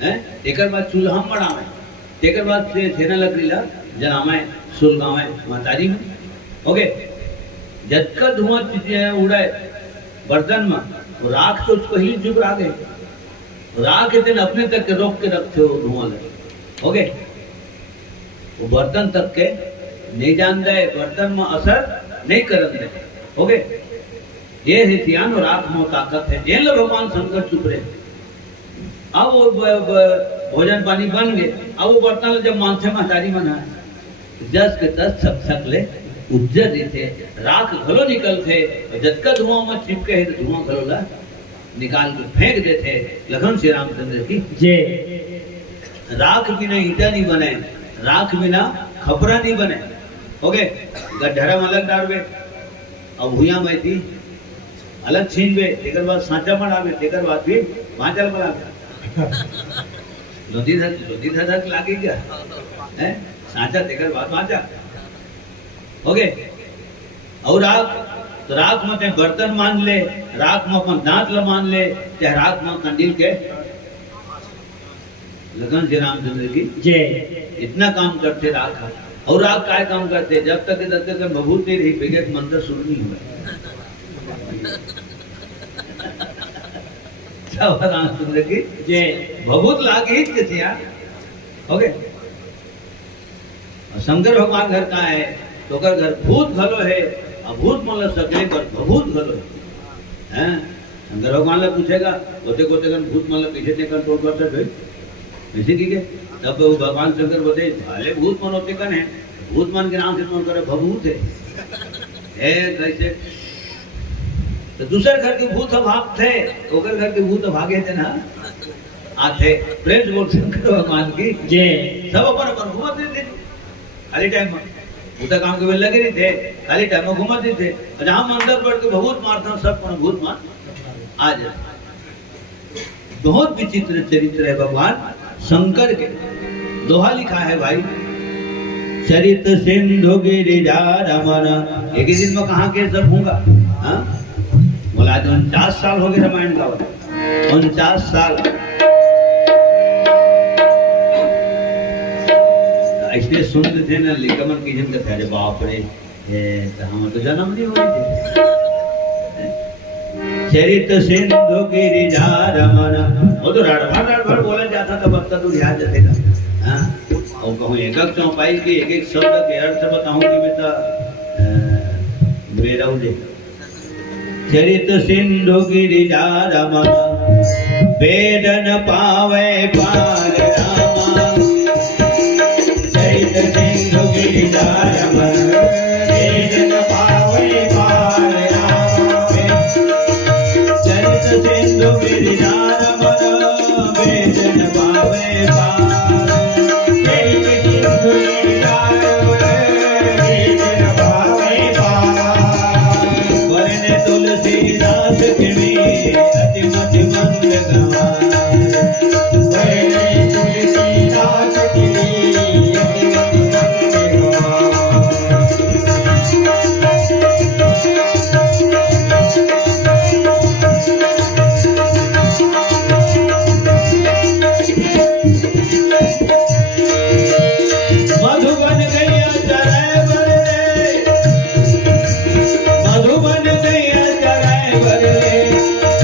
हैं एकर बाद चूल्हा में बढ़ावे एकर बाद से थेना लकड़ी ला जलावे सुलगावे महतारी में ओके जब का धुआं उड़े बर्तन में वो राख तो पहले चुप रह गए राख दिन अपने तक के रोक के रखते हो धुआं लगे ओके वो बर्तन तक के नहीं जानता है बर्तन में असर नहीं करते ओके ये है ध्यान और आत्म में ताकत है जेल भगवान शंकर चुप रहे अब वो भोजन पानी बन गए अब वो बर्तन जब मानसे महतारी बना 10 के 10 छक ले उज्जर देते राख घलो निकलते जब का धुआं में चिपके है तो धुआं घलो ला निकाल के फेंक देते लखन श्री रामचंद्र की जय राख बिना ईटा नहीं बने राख बिना खपरा नहीं बने ओके गड्ढरा में अलग डालवे अब भूया में थी अलग छीनवे तेकर बाद सांचा बनावे तेकर बाद भी भांचल बनावे लोधी धक लागे क्या हैं सांचा तेकर बाद भांचा ओके और राख में ते बर्तन मान ले राख में अपन दांत ल मान ले चाहे राख में कंडील के लगन श्री रामचंद्र की जय इतना काम करते राख और राख काय काम करते जब तक भभूत नहीं रही बेगे मंत्र शुरू नहीं हुआ रामचंद्र की जय भभूत लागे ही कैसे यार ओके और शंकर भगवान घर कहाँ है तो अगर घर भूत घलो है अभूत मतलब सकले पर भूत घलो है शंकर भगवान ने पूछेगा होते कोते कन भूत मतलब पीछे ते कंट्रोल कर सकते ऐसे ठीक है तब वो भगवान शंकर बोले भाले भूत मन होते कन है भूत मन के नाम से कौन करे भभूत है कैसे तो दूसरे घर के भूत भाग थे ओकर घर के भूत भागे थे ना आते प्रेम बोल शंकर भगवान की जय सब अपन अपन घूमत थे खाली टाइम में भूता काम के लगे नहीं थे खाली टाइम में घूमत थे जहां हम अंदर बढ़ के भभूत मारता सब पर भूत मार आ जाए बहुत विचित्र चरित्र है भगवान शंकर के दोहा लिखा है भाई चरित सिंधु गिरिजा रमन एक ही दिन में कहाँ के सब होगा हाँ बोला 49 साल हो गए रामायण का 49 साल इसलिए सुनते थे ना लिखमन की जन कहते अरे बाप रे हम तो जन्म नहीं हुए थे चरित सिंधु गिरिजा रमन वो तो राड़भर बोला जाता था वक्त तो ध्यान जाते का हाँ और कहूँ एक एक चौपाई के एक एक शब्द के अर्थ बताऊं कि बेटा मेरा उजे चरित सिंधु गिरिजा रमन वेदन पावे पार रामा चरित सिंधु गिरिजा रमन वेदन पावे पार रामा चरित सिंधु गिरिजा रमन वेदन पावे पार तुलसीदास के अति मति मंद गवाए तुलसीदास के अति मति मधुबन गैया चराए बरले मधुबन गैया चराए बरले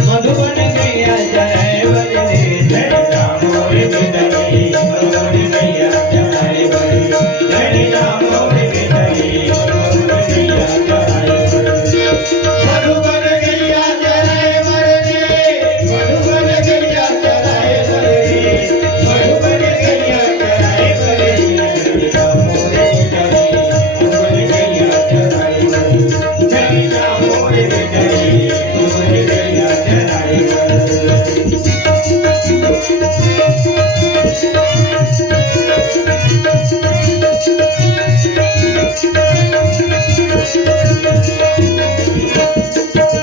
मधुबन गैया चराए बरले जय रामोर बिदरी मधुबन गैया चराए बरले जय रामोर बिदरी मधुबन गैया चराए बरले मधुबन गैया चराए बरले मधुबन गैया चराए बरले मधुबन गैया चराए बरले रामोर बिदरी मधुबन गैया चराए बरले जय रामोर बिदरी मधुबन गैया चराए बरले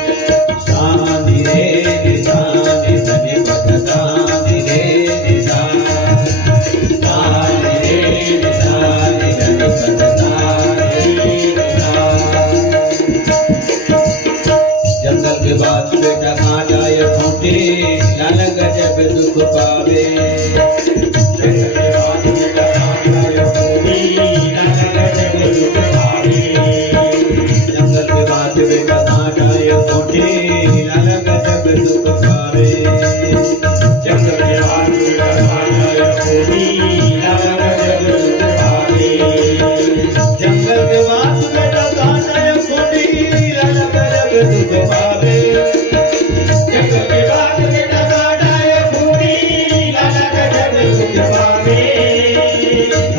सानी रे सानी सनी पथसानी रे सानी रे सानी सनी पथसानी जंगल के बाद बेटा कहाँ जाए खूंटे लाल गजब दुख पावे जंगल के बाद बेटा कहाँ जाए खूंटे लाल गजब दुख पावे जंगल के बाद बेटा कहाँ जाए खूंटे लाल गजब दुख पावे जंगल के बाद बेटा कहाँ जाए खूंटे लाल गजब दुख पावे जंगल के बाद बेटा कहाँ जाए खूंटे लाल गजब दुख पावे जंगल के बाद बेटा कहाँ जाए खूंटे लाल गजब दुख पावे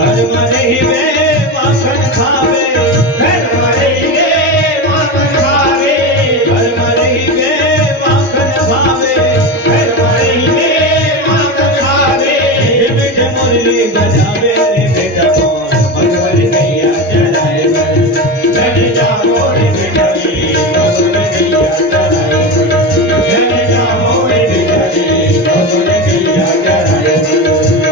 घर में नहीं में माखन खावे घर में नहीं में माखन खावे घर में नहीं में माखन खावे घर में नहीं में माखन खावे बेटे मुरली बजावे रे बेटा कौन मधुबन गैया चराए बरले जय जाओ रे बेटा मधुबन गैया चराए बरले जय जाओ रे बेटा मधुबन गैया चराए बरले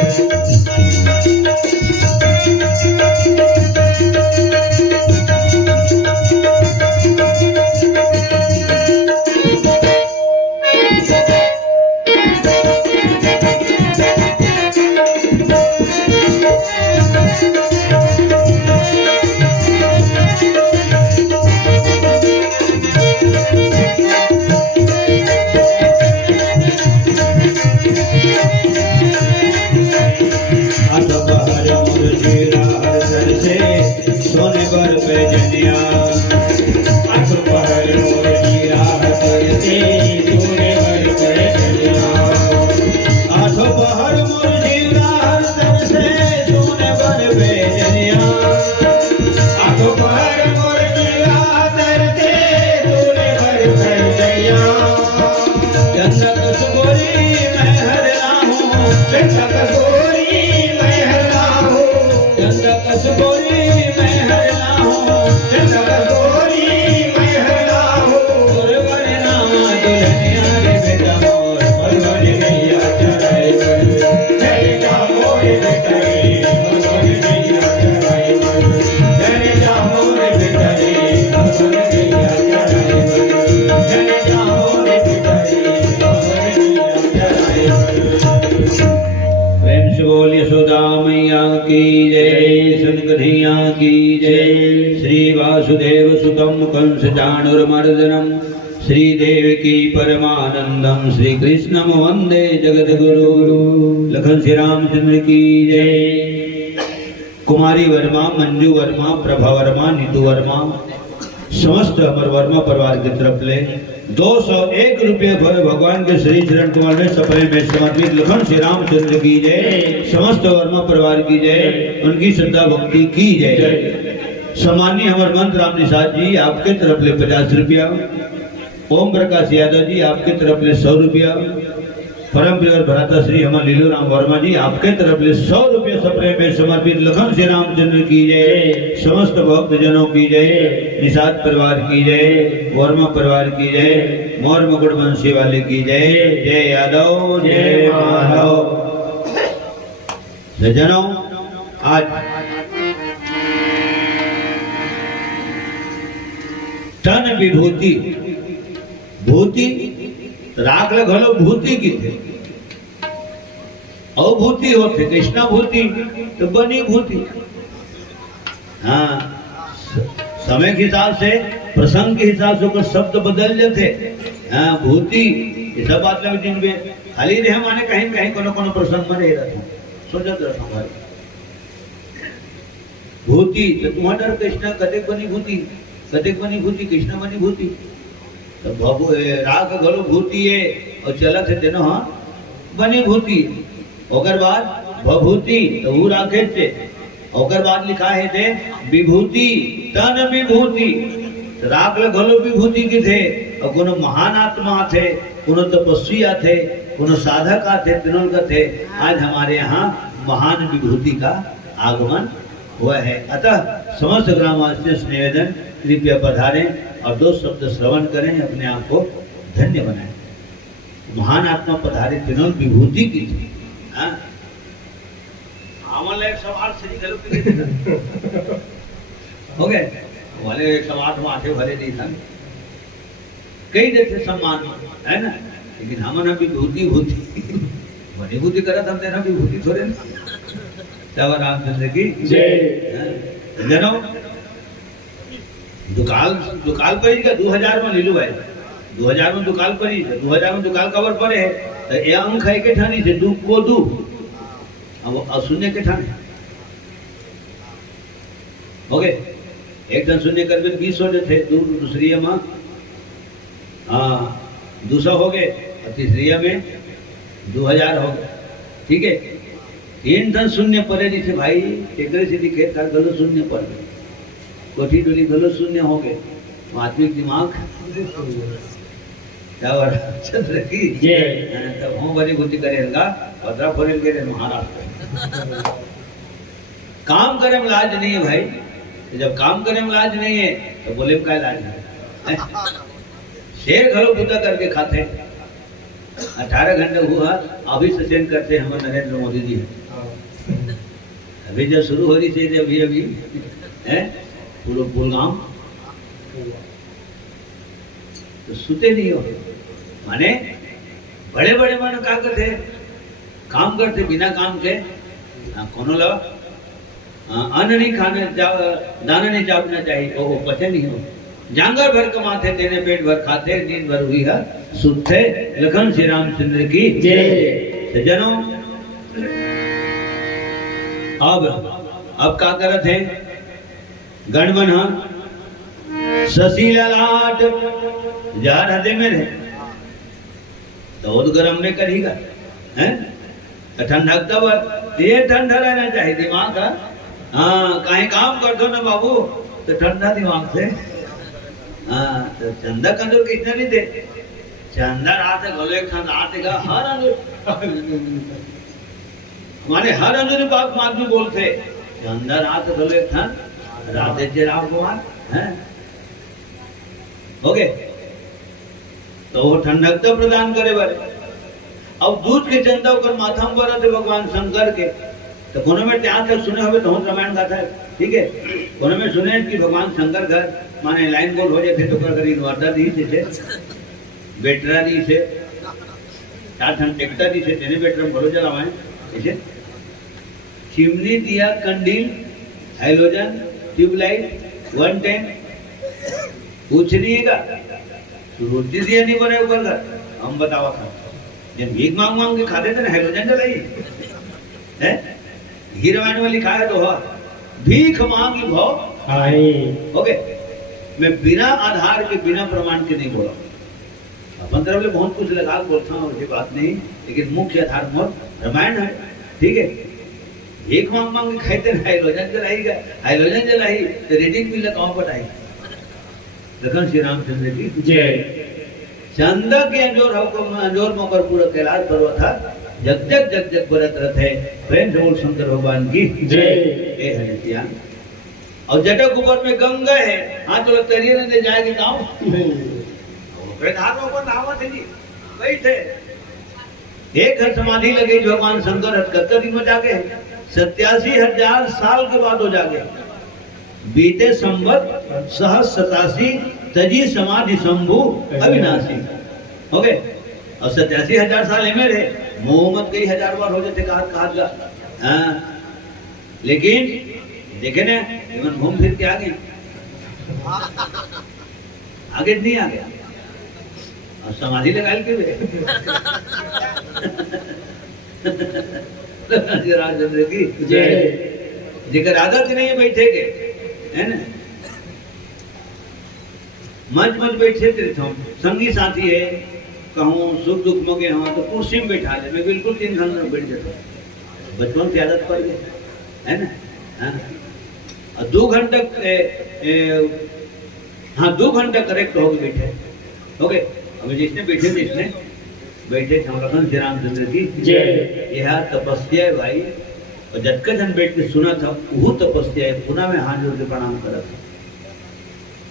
बोल यशोदा मैया की जय, सनकन्हैया की जय। श्री वासुदेव सुतम कंस चाणूरमर्दनम श्रीदेवकी परमानंदम श्री कृष्णम वंदे जगद्गुरु। लखन श्री रामचंद्र की जय। कुमारी वर्मा, मंजू वर्मा, प्रभा वर्मा, नीतू वर्मा, समस्त अमर वर्मा परिवार की तरफ ले 201 रुपये भगवान के श्री चरण कमल में सफल में समर्पित। लखन श्री रामचंद्र की जय, समस्त वर्मा परिवार की जय, उनकी श्रद्धा भक्ति की जय। सम्मानीय अमर मंत राम निषाद जी आपके तरफ ले 50 रुपया, ओम प्रकाश यादव जी आपके तरफ ले 100 रुपया, परम प्रिय भ्राता श्री हमारे लीलो राम वर्मा जी आपके तरफ ले 100 रुपये सप्रे में समर्पित। लखन श्री रामचंद्र की जय, समस्त भक्त जनों की जय, निषाद परिवार की जय, वर्मा परिवार की जय, मौर्य मुकुट वंशी वाले की जय। जय यादव, जय माधव। सज्जनों, आज तन विभूति भूति राखल घलो भूति की थे, अभूति होते कृष्णा भूति तो बनी भूति। हाँ, समय के हिसाब से प्रसंग के हिसाब से कुछ शब्द बदल जाते। हाँ, भूति ये सब बात लगे दिन में खाली रहे माने कहीं कहीं कोनो कोनो प्रसंग में रह रहता सोचत रहता हूँ भाई। भूति तो तुम्हारा कृष्णा कतेक बनी भूति, कतेक बनी भूति, कृष्ण बनी भूति। तो बाबू राग गलो भूति है और चला थे तेनो हाँ बनी भूति। ओकर बाद भभूति तो वो राखे थे। ओकर बाद लिखा है थे विभूति, तन विभूति। राग गलो विभूति की थे और कोनो महान आत्मा थे, कोनो तपस्वी थे, कोनो साधक थे, तीनों का थे। आज हमारे यहाँ महान विभूति का आगमन हुआ है। अतः समस्त ग्रामवासियों से निवेदन, कृपया पधारें और 2 शब्द श्रवण करें, अपने आप को धन्य बनाएं। महान आत्मा पधारे तीनों विभूति की थी। एक सवाल श्री हो गए वाले 108 माथे भरे नहीं था, कई देते सम्मान है ना, लेकिन हमारा विभूति भूति बड़ी भूति करा था, तेरा विभूति थोड़े ना। रामचंद्र की जय। जनों, दुकाल पड़ी का 2000 में लीलू भाई, 2000 में दुकाल पड़ी, 2000 में दुकाल कवर पड़े है तो ये अंक है के ठानी से दू को दू अब शून्य के ठाने हो गए। एक दिन शून्य कर 20 हो थे, दूसरी में हाँ 200 हो गए और तीसरी में 2000 हो गए। ठीक है, 3 दिन शून्य पड़े नहीं थे भाई, टेकरे से दिखे गलो शून्य पड़ गए, कोठी डोली गलो शून्य हो गए। आत्मिक दिमाग चंद्र की तब हम बड़ी बुद्धि करेगा पत्रा फोड़ेल के महाराष्ट्र काम करे में लाज नहीं है भाई। तो जब काम करे में लाज नहीं है तो बोले में क्या लाज है। शेर घरों बुद्धा करके खाते 18 घंटे हुआ अभी सचेन करते हमारे नरेंद्र मोदी जी। अभी जब शुरू हो रही थी अभी अभी है पुलगाम तो सुते नहीं हो, माने बड़े बड़े मन क्या करते काम करते बिना काम के। कोनो लो अन्न नहीं खाने दाना नहीं चापना चाहिए, वो पचे नहीं हो। जांगर भर कमाते तेने पेट भर खाते, दिन भर हुई है सुते। लखन श्री रामचंद्र की जय। सज्जनों, अब क्या करते हैं गणमन शशि ललाट जार हृदय में रहे तो गरम नहीं करेगा है ठंडा तब ये ठंडा रहना चाहिए दिमाग का। हाँ, कहीं काम कर दो ना बाबू तो ठंडा दिमाग से। हाँ, तो चंदा कंदूर कितने नहीं दे चंदा रात गोले आतेगा हर हमारे हर अंदर बात मार्ग में बोलते चंदा रात गोले रात राम कुमार है हो गए तो वो ठंडक तो प्रदान करे बारे। अब दूध के चंदा कर माथा पर थे भगवान शंकर के तो कोनो में त्याग तक सुने हुए तो रामायण गाथा है। ठीक है, कोनो में सुने कि भगवान शंकर घर माने लाइन गोल हो जाते तो कर इन्वर्टर दी थे बेटरा दी थे 4 ठन ट्रैक्टर दी थे तेने बेटर भरो चलावाए ऐसे चिमनी दिया, कंडील, हेलोजन, ट्यूबलाइट, 110 कुछ नहीं है का रोटी दिया नहीं बने ऊपर का हम बतावा खा जब भीख मांग मांग के खाते थे ना हेलोजन जलाई है घी रामायण में लिखा है तो भीख मांगी भाव आई ओके मैं बिना आधार के बिना प्रमाण के नहीं बोला अपन तरफ ले बहुत कुछ लगा बोलता हूँ ऐसी बात नहीं लेकिन मुख्य आधार मोर रामायण है ठीक है एक मांग मांग के खाते ना हाइड्रोजन जलाई तो रेटिंग भी लगाओ पटाई लखन श्री रामचंद्र की जय चंदा के अंजोर मकर पूरा कैलाश पर्वत था जग जग जग जग बरत रथ है प्रेम से बोल शंकर भगवान की जय ए हरिया और जटक ऊपर में गंगा है हाँ तो लगता है दे जाएगी गाँव ऊपर नहावत है जी वही थे एक हर समाधि लगे भगवान शंकर 78 दिन में जाके 87,000 साल के बाद हो जाके बीते संवत सहस्र 87 तजी समाधि शंभु अविनाशी हो गए और 87,000 साल में रहे मोहम्मद कई हजार बार हो जाते कहा हाँ लेकिन देखे ना इवन घूम फिर के आगे नहीं आ गया और समाधि लगा के रामचंद्र की जय जिक्र आदत नहीं है बैठे के है ना मंच बैठे थे संगी साथी है कहूँ सुख दुख में गए तो कुर्सी में बैठा ले मैं बिल्कुल 3 घंटे में बैठ जाता बचपन से आदत पड़ गई है ना हाँ? और 2 घंटे हाँ 2 घंटे करेक्ट हो गए बैठे हो गए अभी जिसने बैठे थे इसने बैठे थे लखन श्री रामचंद्र की जय यह तपस्या है भाई और जटका जन बैठ के सुना था वो तपस्या है पुनः में हाथ जोड़ के प्रणाम करा था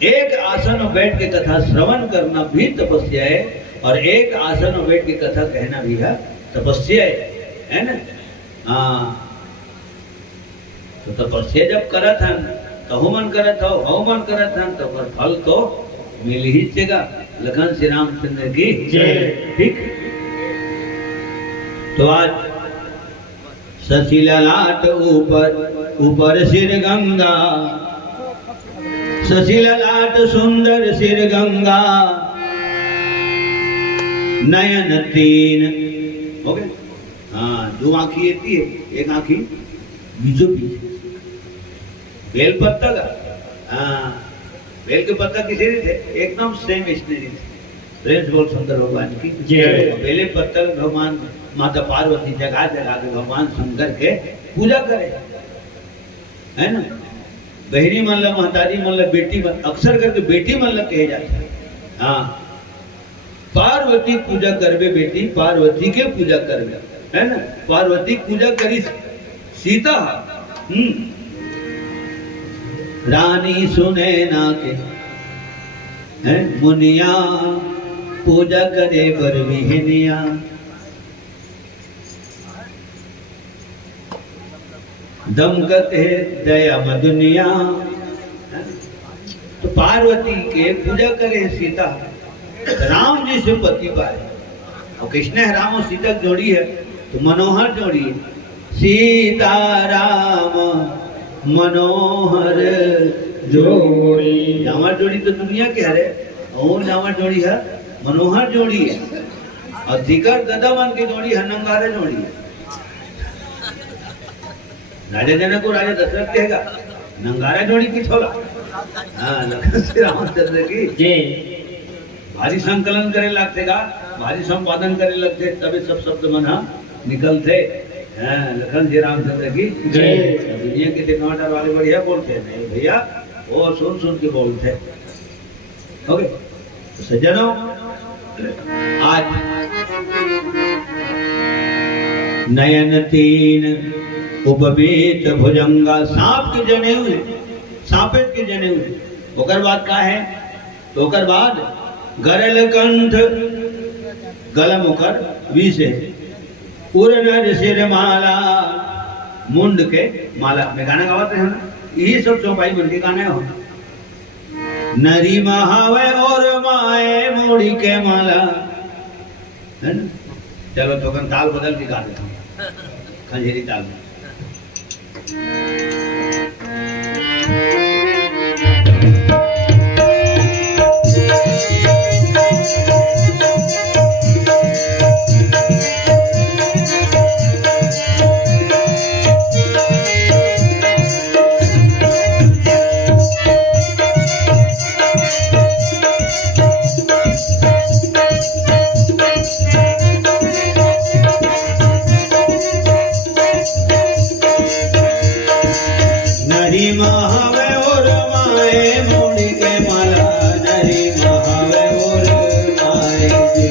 एक आसन में बैठ के कथा श्रवण करना भी तपस्या है और एक आसन में बैठ के कथा कहना भी है तपस्या है ना हाँ तो तपस्या जब करा था तो मन करा था हो मन करा था तो फल तो मिल ही चेगा लखन श्री रामचंद्र की जय ठीक तो आज सशीला लाट ऊपर सिर गंगा सशीला लाट सुंदर सिर गंगा नयन 3 हो गए हाँ 2 आंखी रहती है एक आंखी बीचों बीच बेल पत्ता का हाँ बेल के पत्ता किसी नहीं थे एकदम सेम इसने प्रेम बोल शंकर भगवान की बेले पत्ता भगवान माता पार्वती जगा जगा के भगवान शंकर के पूजा करे है ना बहनी मन ला महतारी मन ला बेटी मन अक्सर करके बेटी मन ला कहे जाते हाँ पार्वती पूजा करबे बेटी पार्वती के पूजा करबे है ना पार्वती पूजा करी सीता रानी सुने ना के है मुनिया पूजा करे बर विहनिया दमकत है दया मदुनिया तो पार्वती के पूजा करे सीता राम जी से पति पाए और कृष्ण है राम और सीता की जोड़ी है तो मनोहर जोड़ी है सीता राम मनोहर जोड़ी जावर जोड़ी तो दुनिया के हरे और जावर जोड़ी है मनोहर जोड़ी है और दिगर गदावन की जोड़ी है नंगारे जोड़ी है राजा जनक को राजा दशरथ कहेगा नंगारा जोड़ी की छोला हाँ लखन श्री रामचंद्र की जय भारी संकलन करे लगते का भारी संपादन करे लगते तभी सब शब्द मना निकलते लखन श्री रामचंद्र की जय दुनिया के टमाटर वाले बढ़िया बोलते नहीं भैया वो सुन सुन के बोलते ओके तो सज्जनों आज नयन 3 उपवीत भुजंगा सांप के जने हुए सांपेट के जने हुए ओकर बाद का है तो ओकर बाद गरल कंठ गला मुकर विष है उर सिर माला मुंड के माला में गाना गाते हैं ना यही सब चौपाई मंडी गाने हो नरी महावे और माए मोड़ी के माला है ना चलो तो ताल बदल के गा देता हूँ खंजेरी ताल में नरी महावे और माए मोड़ी के माला, नरी महावे और माए जी।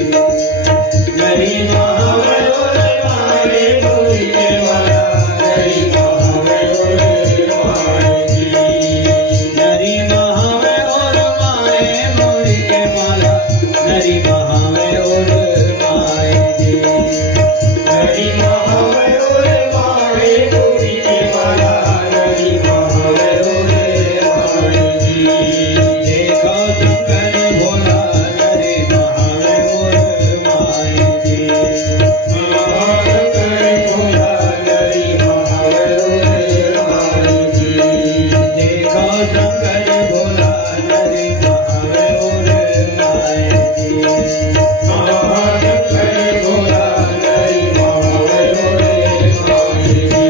नरी महावे और माए मोड़ी के माला, नरी महावे और माए जी। नरी महावे और माए मोड़ी के माला, नरी महावे और माए जी। नरी महावे और माए मोड़ी के माला, नरी महावे और माए जी। देखो शंकर भोला, नरी महावे और माए जी। शंकर भोला, नरी महावे और माए जी। देखो शंकर भोला, नरी महावे और माए जी। शंकर भोला, नरी महावे और माए जी।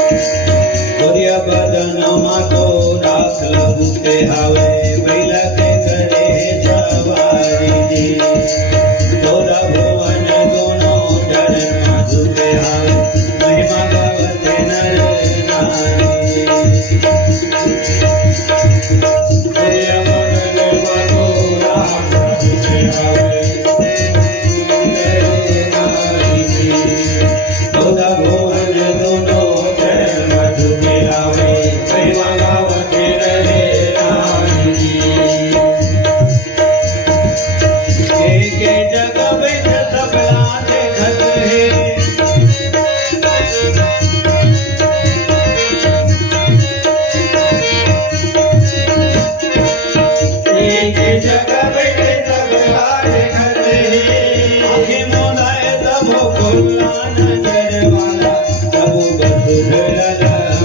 सूर्य बदनमा तो राख लगुते हावे, बैला के करे सवारी जी। तोरा भुवन दोनों चरण में झुके हावे, महिमा गावते नर नारी। सूर्य बदनमा तो राख लगुते हावे, नारी जी। तोरा भुवन दोनों चरण में झुके हावे, महिमा गावते रहे नारी जी। के जग बैठ सबला देखत है, के जग बैठ सबला देखत है। आँखें मोदाए तबो खुला नजर वाला, तबो बसुर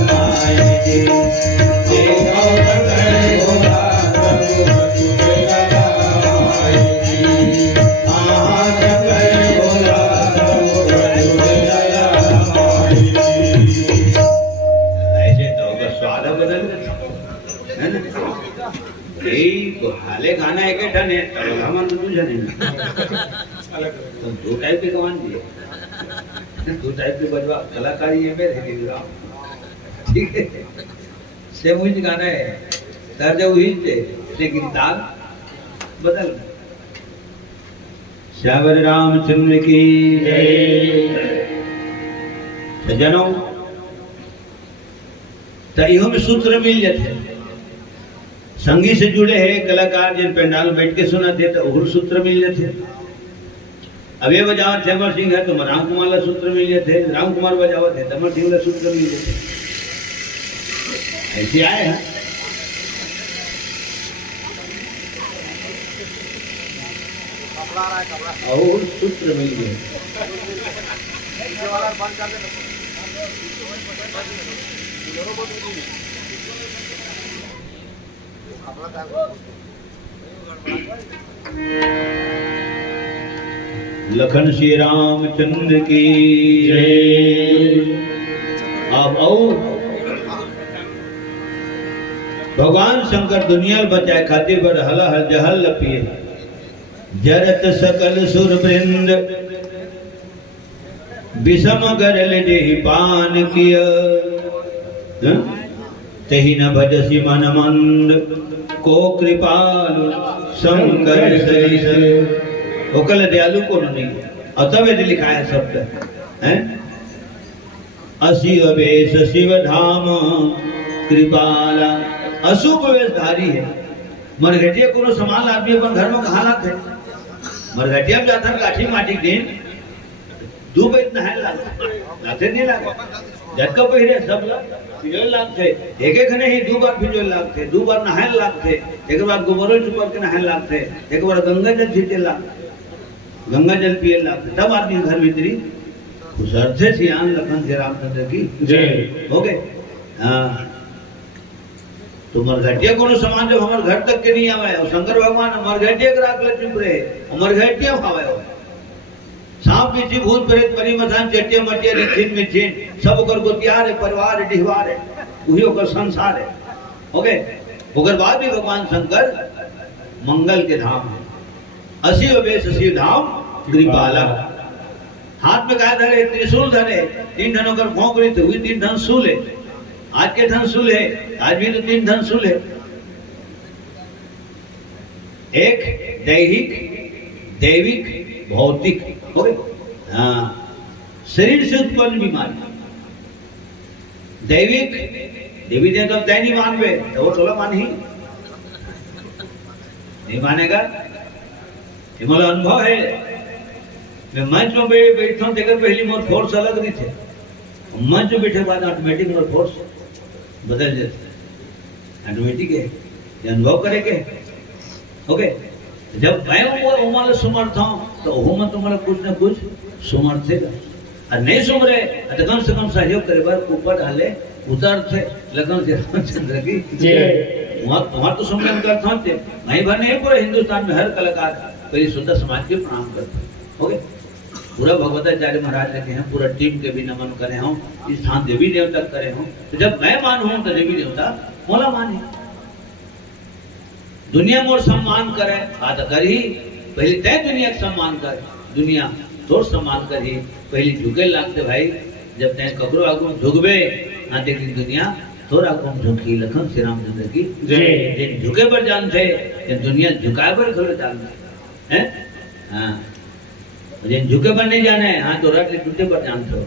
माए जी। देखो शंकर भोला, तबो बसुर माए जी। शंकर भोला, तबो बसुर माए जी। ऐसे तो होगा, स्वाद बदल है ना। यही हाले गाना एक ठने तबलाમાં બધું છે ને તો દો ટાઈપ के गवान दिए, दो टाइप के बजवा कलाकारी है मेरे लिए। ठीक है, सेम वही गाना है, दर्ज वही है, लेकिन ताल बदल। श्यावर रामचंद्र की जय। सज्जनों, तो इहो में सूत्र मिल जाते। संगी से जुड़े हैं कलाकार जिन पंडाल में बैठ के सुनाते तो और सूत्र मिल जाते। अब ये बजावत थेमर सिंह है तो राम कुमार ला सूत्र मिल जाते, राम कुमार बजावत है तमर सिंह ला सूत्र मिल जाते। ऐसे आए हैं। और सूत्र मिल गए। लखन श्री रामचंद्र की जय। अब और भगवान शंकर दुनिया बचाए खातिर पर हल हल जहल लपिए, जरत सकल सुर वृंद विषम गरल देहि पान किय। तहि न भजसी मन मंद, को कृपाल शंकर सरिस। ओकल दयालु को नहीं, अतवेद लिखा है शब्द है। असी अवेश शिव धाम कृपाला, अशुभ वेशधारी है। मरघटिया कोनो समान आदमी अपन घर में कहा लाते, मरघटिया में जाता काठी माटी दिन धूप इतना है लाते नहीं लागे झटका पहिरे सब फिजोल लागते एक नहीं दो बार फिजोल लागते दो बार नहाए लागते एक बार गोबरो चुपर के नहाए लागते एक बार गंगा जल छीटे लागते गंगा जल पिए लागते तब आदमी घर भीतरी उसरते सियान लखन से रामचंद्र की जय हो गए। हाँ तो मरघटिया कोनो सामान जब हमारे घर तक के नहीं आवे और शंकर भगवान मरघटिया के राख ले चुप रहे और मरघटिया खावे हो सांप बिच्छी भूत प्रेत परी मथान चटिया मटिया रिछिन मिछिन सब ओकर गोतियार है परिवार है डिहवार है वही ओकर संसार है हो गए। ओकर बाद भी भगवान शंकर मंगल के धाम है 80 वेश 80 धाम कृपाला हाथ में काय धरे त्रिशूल धरे 3 धनों कर भोंकरी तो हुई 3 धन शूल है आज के धन शूल है आज भी तो 3 धन शूल है एक दैहिक दैविक भौतिक हो गए। हाँ शरीर से उत्पन्न बीमारी दैविक देवी देवता तय नहीं मानवे तो वो थोड़ा मान ही नहीं मानेगा ये मोला अनुभव है मैं मंच में बैठता हूँ देखकर पहली मोर फोर्स अलग नहीं थे मंच में बैठे बाद ऑटोमेटिक मोर फोर्स बदल जाते ऑटोमेटिक है ये अनुभव करेंगे ओके। जब मैं उमर सुमर्थ हूँ तो में तुम्हारा कुछ न कुछ सुमर्थ है और नहीं सुम रहे तो कम से कम सहयोग करे बार ऊपर डाले उतर थे लगन से रामचंद्र की वहाँ तो सुमरन करता हूँ वहीं भर नहीं पूरे हिंदुस्तान में हर कलाकार पहले सुंदर समाज के प्रणाम करते ओके। पूरा भगवताचार्य महाराज लगे हैं पूरा टीम के भी नमन करे हूँ इस स्थान देवी देवता करे हूँ तो जब मैं मानू तो देवी देवता मोला माने दुनिया मोर सम्मान करे आद करी पहले तय दुनिया का सम्मान कर दुनिया तोर सम्मान करी पहले झुके लागते भाई जब तय ककरो आगू झुकबे ना देखी दुनिया तोर आगू झुकी लखन श्री रामचंद्र की जय झुके पर जानते दुनिया झुकाए पर खड़े जानते हैं हाँ जिन झुके पर नहीं जाने हाँ तो रट टूटे पर जानते हो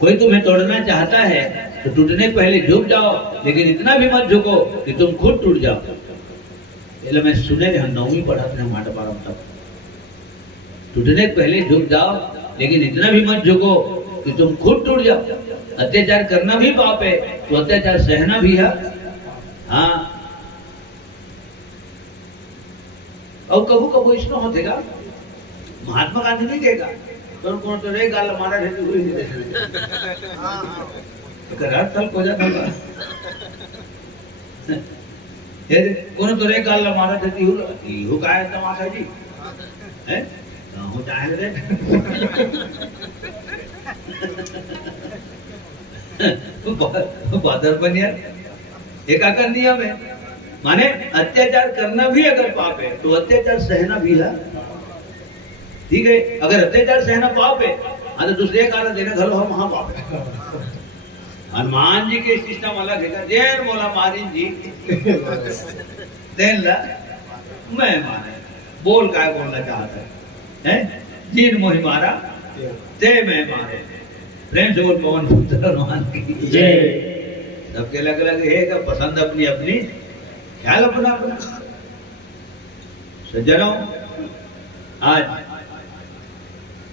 कोई तुम्हें तोड़ना चाहता है तो टूटने पहले झुक जाओ लेकिन इतना भी मत झुको कि तुम खुद टूट जाओ। पहले मैं सुने हम 9वीं पढ़ा अपने माटा पारम तक टूटने पहले झुक जाओ लेकिन इतना भी मत झुको कि तुम खुद टूट जाओ। अत्याचार करना भी पाप है तो अत्याचार सहना भी है हाँ। और कबू कबू इसमें होतेगा महात्मा गांधी नहीं कहेगा तो कौन तो रे गाल मारा रहती हुई नहीं देते करार साल को जाता ये कौन तो रे गाल मारा रहती हुई हो काय तमाशा जी हैं हो जाए रे बादर बनिया एक आकर नियम है माने अत्याचार करना भी अगर पाप है तो अत्याचार सहना भी है ठीक है। अगर अत्याचार सहना पाप है हाँ तो दूसरे कारण देना घर हम वहां पाप है। हनुमान जी के सिस्टम अलग है जैन बोला मारी जी देन ला मैं मारे बोल का बोलना चाहता है जिन मोहि मारा ते मैं मारे प्रेम से बोल पवन पुत्र हनुमान की जय। सबके अलग अलग है का पसंद अपनी अपनी ख्याल अपना अपना। सज्जनों आज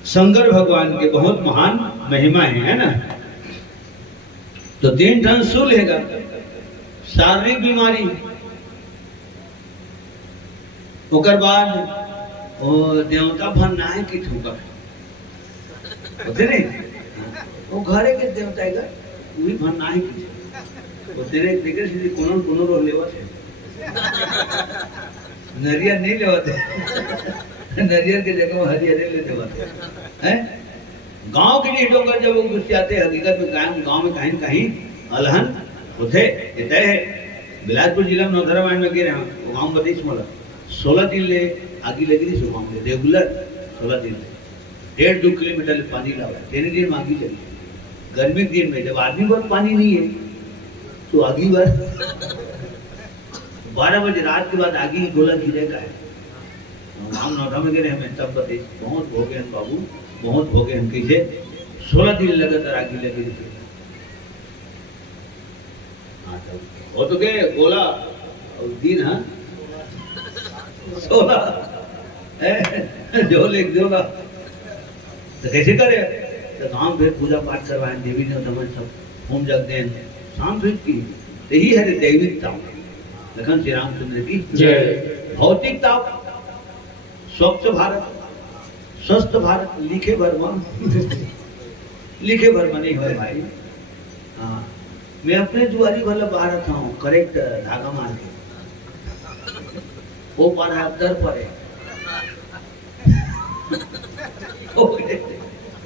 शंकर भगवान के बहुत महान महिमा है ना तो 3 टन शूल है शारीरिक बीमारी ओकर बाद वो देवता भरना है कि ठोकर होते नहीं वो घरे के देवता है वही भरना है कि होते नहीं देखे सीधे कोनो रो लेवत है नरियर नहीं लेवत है नरियर के जगह हरियर लेते होते हैं। गांव के लिए डोंगर जब वो गुस्से आते हकीकत में गांव में कहीं कहीं अलहन होते इतने है बिलासपुर जिला में नौधरामायण में गिरे हम वो गांव बतीस मोला 16 दिन ले आगे लगी थी गांव में रेगुलर 16 दिन ले 1.5-2 किलोमीटर पानी लावा 3 दिन में आगे लगी गर्मी के दिन में जब आदमी बहुत पानी नहीं है तो आगे बार 12 बजे रात के बाद आगे ही गोला गिरे का है हम नौधा में गिरे हमें तब बते बहुत भोगे हम बाबू बहुत भोगे हम कैसे 16 दिन लगातार आगे लगे थे हाँ तो वो तो गए गोला और दिन हाँ 16 जो लेख जोगा तो कैसे करे? तो गांव फिर पूजा पाठ करवाए, देवी ने समझ सब होम जग दें, शाम फिर की यही है दैविकता। लखन श्री रामचंद्र की जय। भौतिकता स्वच्छ भारत, स्वस्थ भारत, लिखे वर्मा लिखे वर्मा नहीं हो भाई। हाँ, मैं अपने दुआरी वाला बाहर था हूँ, करेक्ट धागा मार के वो पार है, दर पर है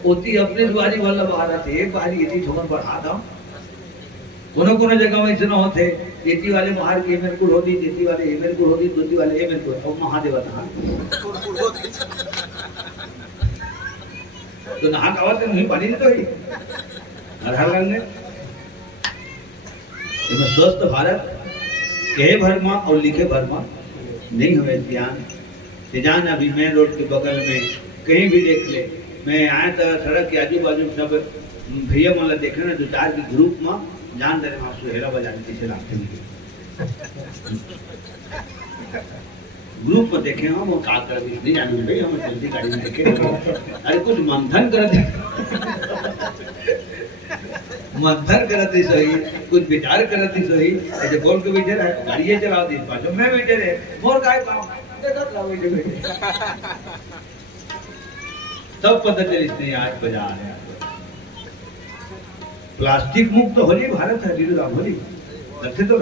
ओती अपने दुआरी वाला बाहर थे, एक बारी ये ठोकर बढ़ा था। कोनो कोनो जगह में इतना होते, एती वाले बाहर के एमएल कुल होती, देती वाले एमएल कुल होती, दोती वाले एमएल कुल, और महादेव था तो नहा कावा से नहीं पानी तो ही हर हर रंग में स्वस्थ भारत कहे भरमा और लिखे भरमा नहीं हुए ध्यान से जान। अभी मेन रोड के बगल में कहीं भी देख ले, मैं आया था सड़क के आजू बाजू सब भैया माला देखे ना, दो चार के ग्रुप में जान दे वहां सुहेला बजाने पीछे रास्ते में ग्रुप में देखे हम वो का कर नहीं जाने भाई, हम जल्दी गाड़ी में देखे अरे कुछ मंथन कर दे मंथन करती सही, कुछ विचार करती सही, ऐसे बोल के बैठे रहे, गाड़ी चला दी पाछो मैं बैठे रहे, मोर काय काम देखत रहो बैठे बैठे तब पता चली इसने आज बजा रहे हैं। प्लास्टिक मुक्त होली भारत है, वीर राम होली करते तो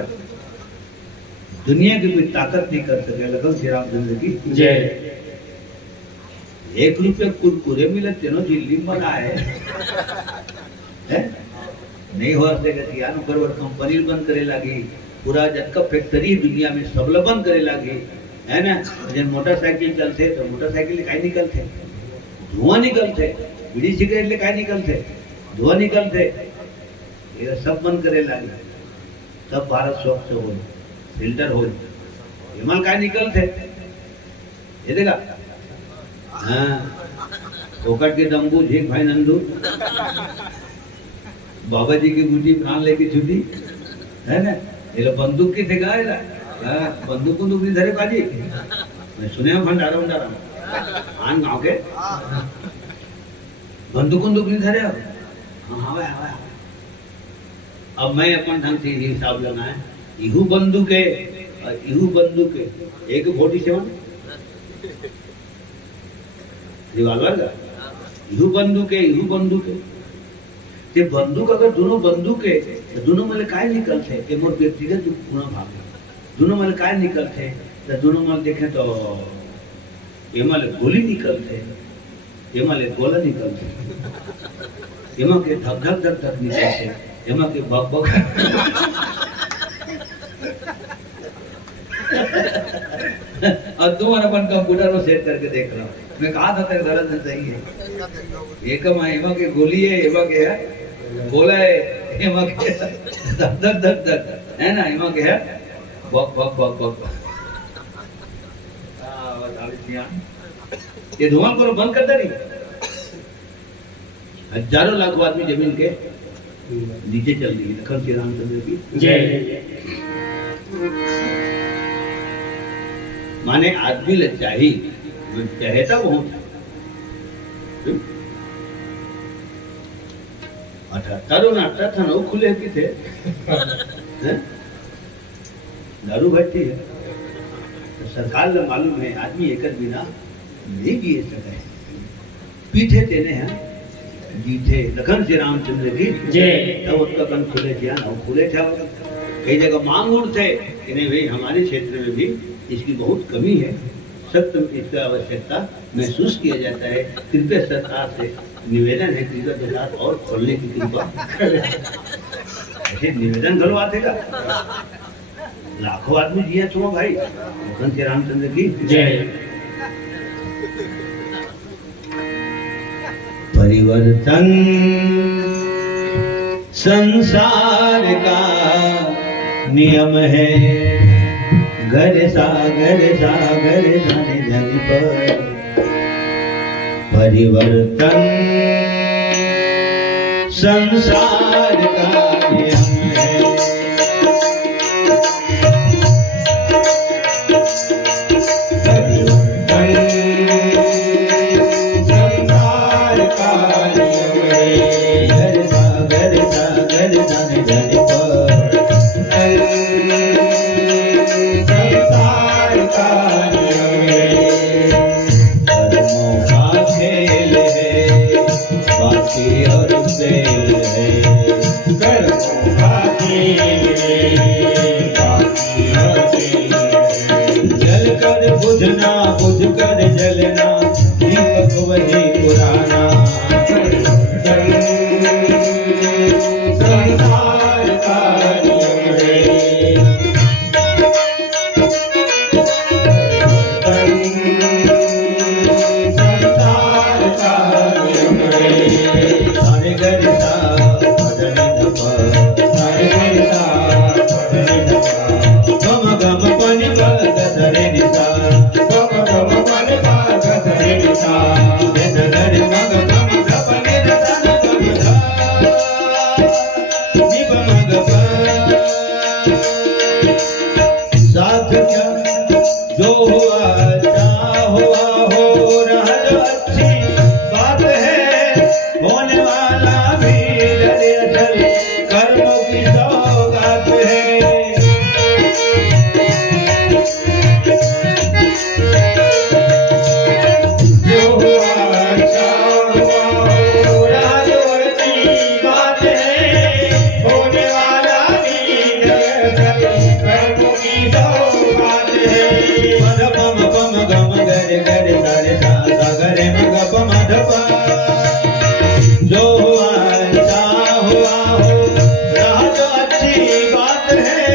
दुनिया की कोई ताकत नहीं कर सके। लगन श्री रामचंद्र की जय। 1 रुपया कुरकुरे मिले तेनो दिल्ली में बनाए है नहीं हो सके। बरबर कंपनी बंद करे लगी, पूरा जतका फैक्ट्री दुनिया में सब बंद करे लगी है ना। जब मोटरसाइकिल चलते तो मोटरसाइकिल काय निकलते, धुआं निकलते, बीड़ी सिगरेट ले काय निकलते, धुआं निकलते, ये सब बंद करे लगे। तब भारत स्वच्छ हो, फिल्टर हो, हिमाल काय निकलते ये देखा। हाँ, पोकट के दम्बू झीक भाई नंदू, बाबा जी की बूटी प्राण लेके छुटी है ना। ये लोग बंदूक की थे गाय ला, बंदूक बंदूक नहीं धरे बाजी, मैं सुने हम भंडारा भंडारा आन गाँव के बंदूक बंदूक नहीं धरे। हाँ हाँ हाँ, अब मैं अपन ढंग से हिसाब लगाए, इहू बंदूक है और इहू बंदूक है, एक 47 रिवाल्वर का, इहू बंदूक है, इहू बंदूक है। ये बंदूक अगर दोनों बंदूक है तो दोनों मल काय निकलते, ये मोर व्यक्तिगत जो पूरा भाग है, दोनों मल काय निकलते तो दोनों मल देखें तो ये मल गोली निकलते, ये मल गोला निकलते, ये मल के धक धक धक धक निकलते, ये मल के बक बक और तुम अपन कंप्यूटर में सेट करके देख रहा हूँ। मैं कहा था तेरे गलत सही है, एक एमा के गोली है, एमा के है गोला है, एमा के धक धक धक धक है ना, एमा के है बक बक बक बक। ये धुआं को बंद करता नहीं, हजारों लाखों आदमी जमीन के नीचे चल रही है। लखन श्री रामचंद्र की जय। माने आदमी लग चाहिए, कहता बहुत 78 और 98 खुले की थे दारू भट्टी है तो सरकार को मालूम है आदमी एक बिना नहीं जिए सके, पीछे देने हैं जीते। लखन श्री रामचंद्र की जय। तब उसका कन खुले थे ना, खुले थे। कई जगह मांग उठते कि नहीं भाई हमारे क्षेत्र में भी इसकी बहुत कमी है, सख्त इसका आवश्यकता महसूस किया जाता है। कृपया सरकार से निवेदन है, कृपया बाजार और खोलने की कृपा ऐसे निवेदन करवाते का। लाखों आदमी जिया छो भाई, लखन श्री रामचंद्र की जय। परिवर्तन संसार का नियम है, घर सागर धन धन पर परिवर्तन संसार का नियम है। परिवर्तन संसार का खेल है बाकी और खेल है कर्मों का खेल बाकी और खेल जल कर बुझना बुझ कर जलना दीपक वही पुराना संसार का नियम है संसार का नियम है सारे घर सा भजन धपा सारे पैसा पढ़ने दफा गम गम पनि भग धरे निसा गम गम पने भाग धरे निसा निध धरे मग गम धप निध धन गम धा निप मग प साथ क्या जो हुआ अच्छा हुआ हो रहा जो अच्छी बात है होने वाला भी दरअसल कर्मों की सौगात है जो हुआ अच्छा हुआ हो रहा जो अच्छी बात है होने वाला भी दरअसल कर्मों की सौगात है मध पम पम गम गरे गरे सारे सा सा गरे मग पम धपा जो हुआ अच्छा हुआ हो रहा जो अच्छी बात है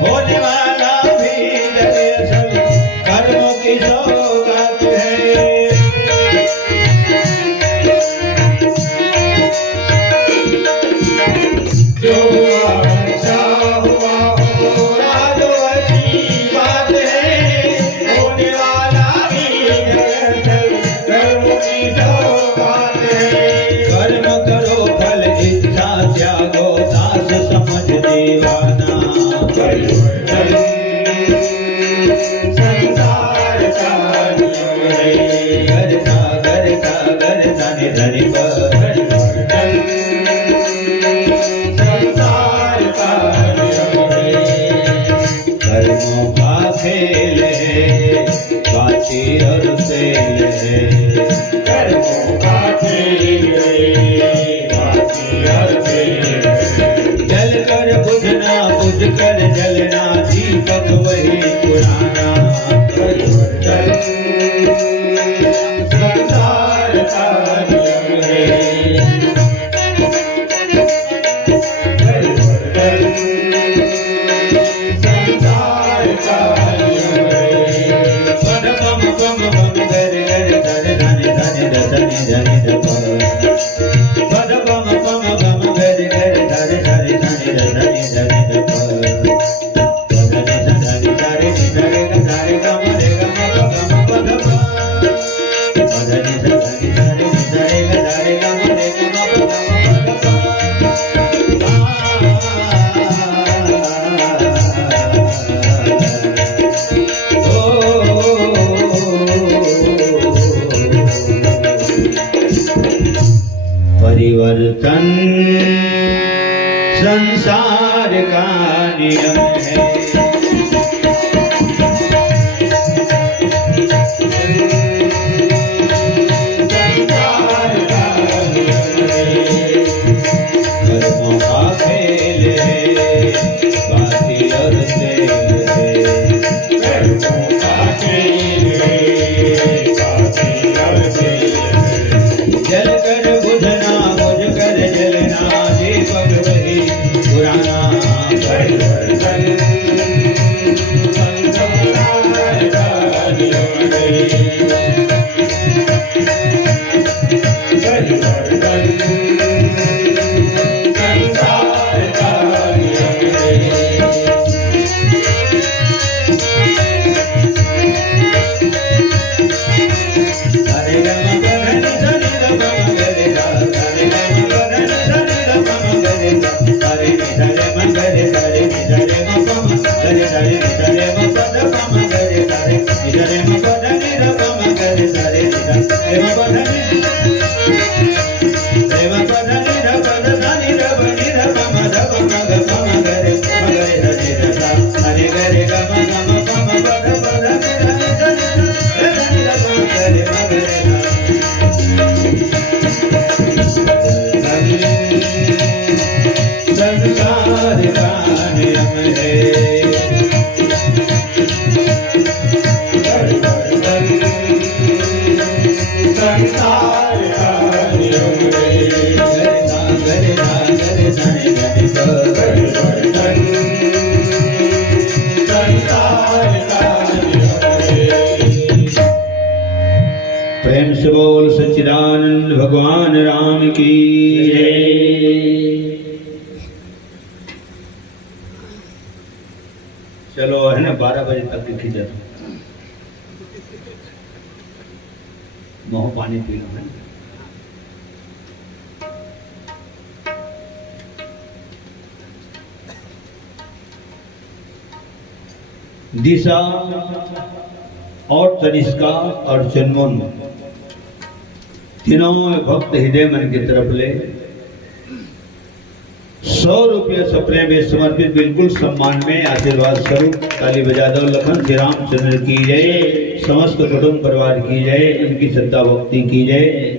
होने वाला भी दरअसल कर्मों की सौगात है जो हुआ अच्छा हुआ हो रहा जो अच्छी बात है होने वाला भी दरअसल कर्मों की सौगात है कर्म करो फल इच्छा त्यागो दास समझ दीवाना परिवर्तन संसार का नियम है करता निधनि पर परिवर्तन संसार का नियम है कर्मों का खेल है बाती और सेल है कर्मों का खेल बाकी हर खेल जल कर बुझना बुझ कर जलना दीपक वही पुराना परिवर्तन संसार का नियम है परिवर्तन संसार का नियम है पद पम पम पम गर गर धर धनि धनि धनि धनि धप पद पम पम पम गर गर धर धनि धनि धनि धनि धप पद नि धनि धरे नि धरे ग धरे गम रे गम गम पद पद नि धनि धरे नि धरे ग धरे गम रे गम गम परिवर्तन संसार का नियम है संसार का नियम है कर्मों का खेल है बाती और खेल है कर्मों का खेल बाकी हर खेल जल कर बुझना बुझ कर जलना दीपक वही पुराना परिवर्तन संसार का नियम है परिवर्तन संसार का नियम है हरे गम गधनि धनि गम गरे गा हरे गम गधनि धनि गम गरे गा हरे नि धरे म गरे धरे नि धरे म पम गरे धरे नि धरे म पद पम गरे धरे नि धरे म पद नि र पम गरे धरे नि धरे म पद नि देव पद नि र पद धनि र बनि र पम ध पम ग पम गरे म गरे धरे ध हरे गरे गम गम पम पद पद नि र नि धरे ध नि र पम गरे म गरे ध संसार कार्य परिवर्तन संसार कार्य प्रेम से बोल सच्चिदानंद भगवान राम की चलो है ना 12 बजे तक की खिचत मोह पानी पी लो है दिशा और तनिष्का और जन्मोन तीनों भक्त हृदय मन की तरफ ले 100 रुपये सपने में समर्पित बिल्कुल सम्मान में आशीर्वाद स्वरूप ताली बजा दो। लखन श्री रामचंद्र की जय, समस्त कुटुंब परिवार की जय, उनकी श्रद्धा भक्ति की जय।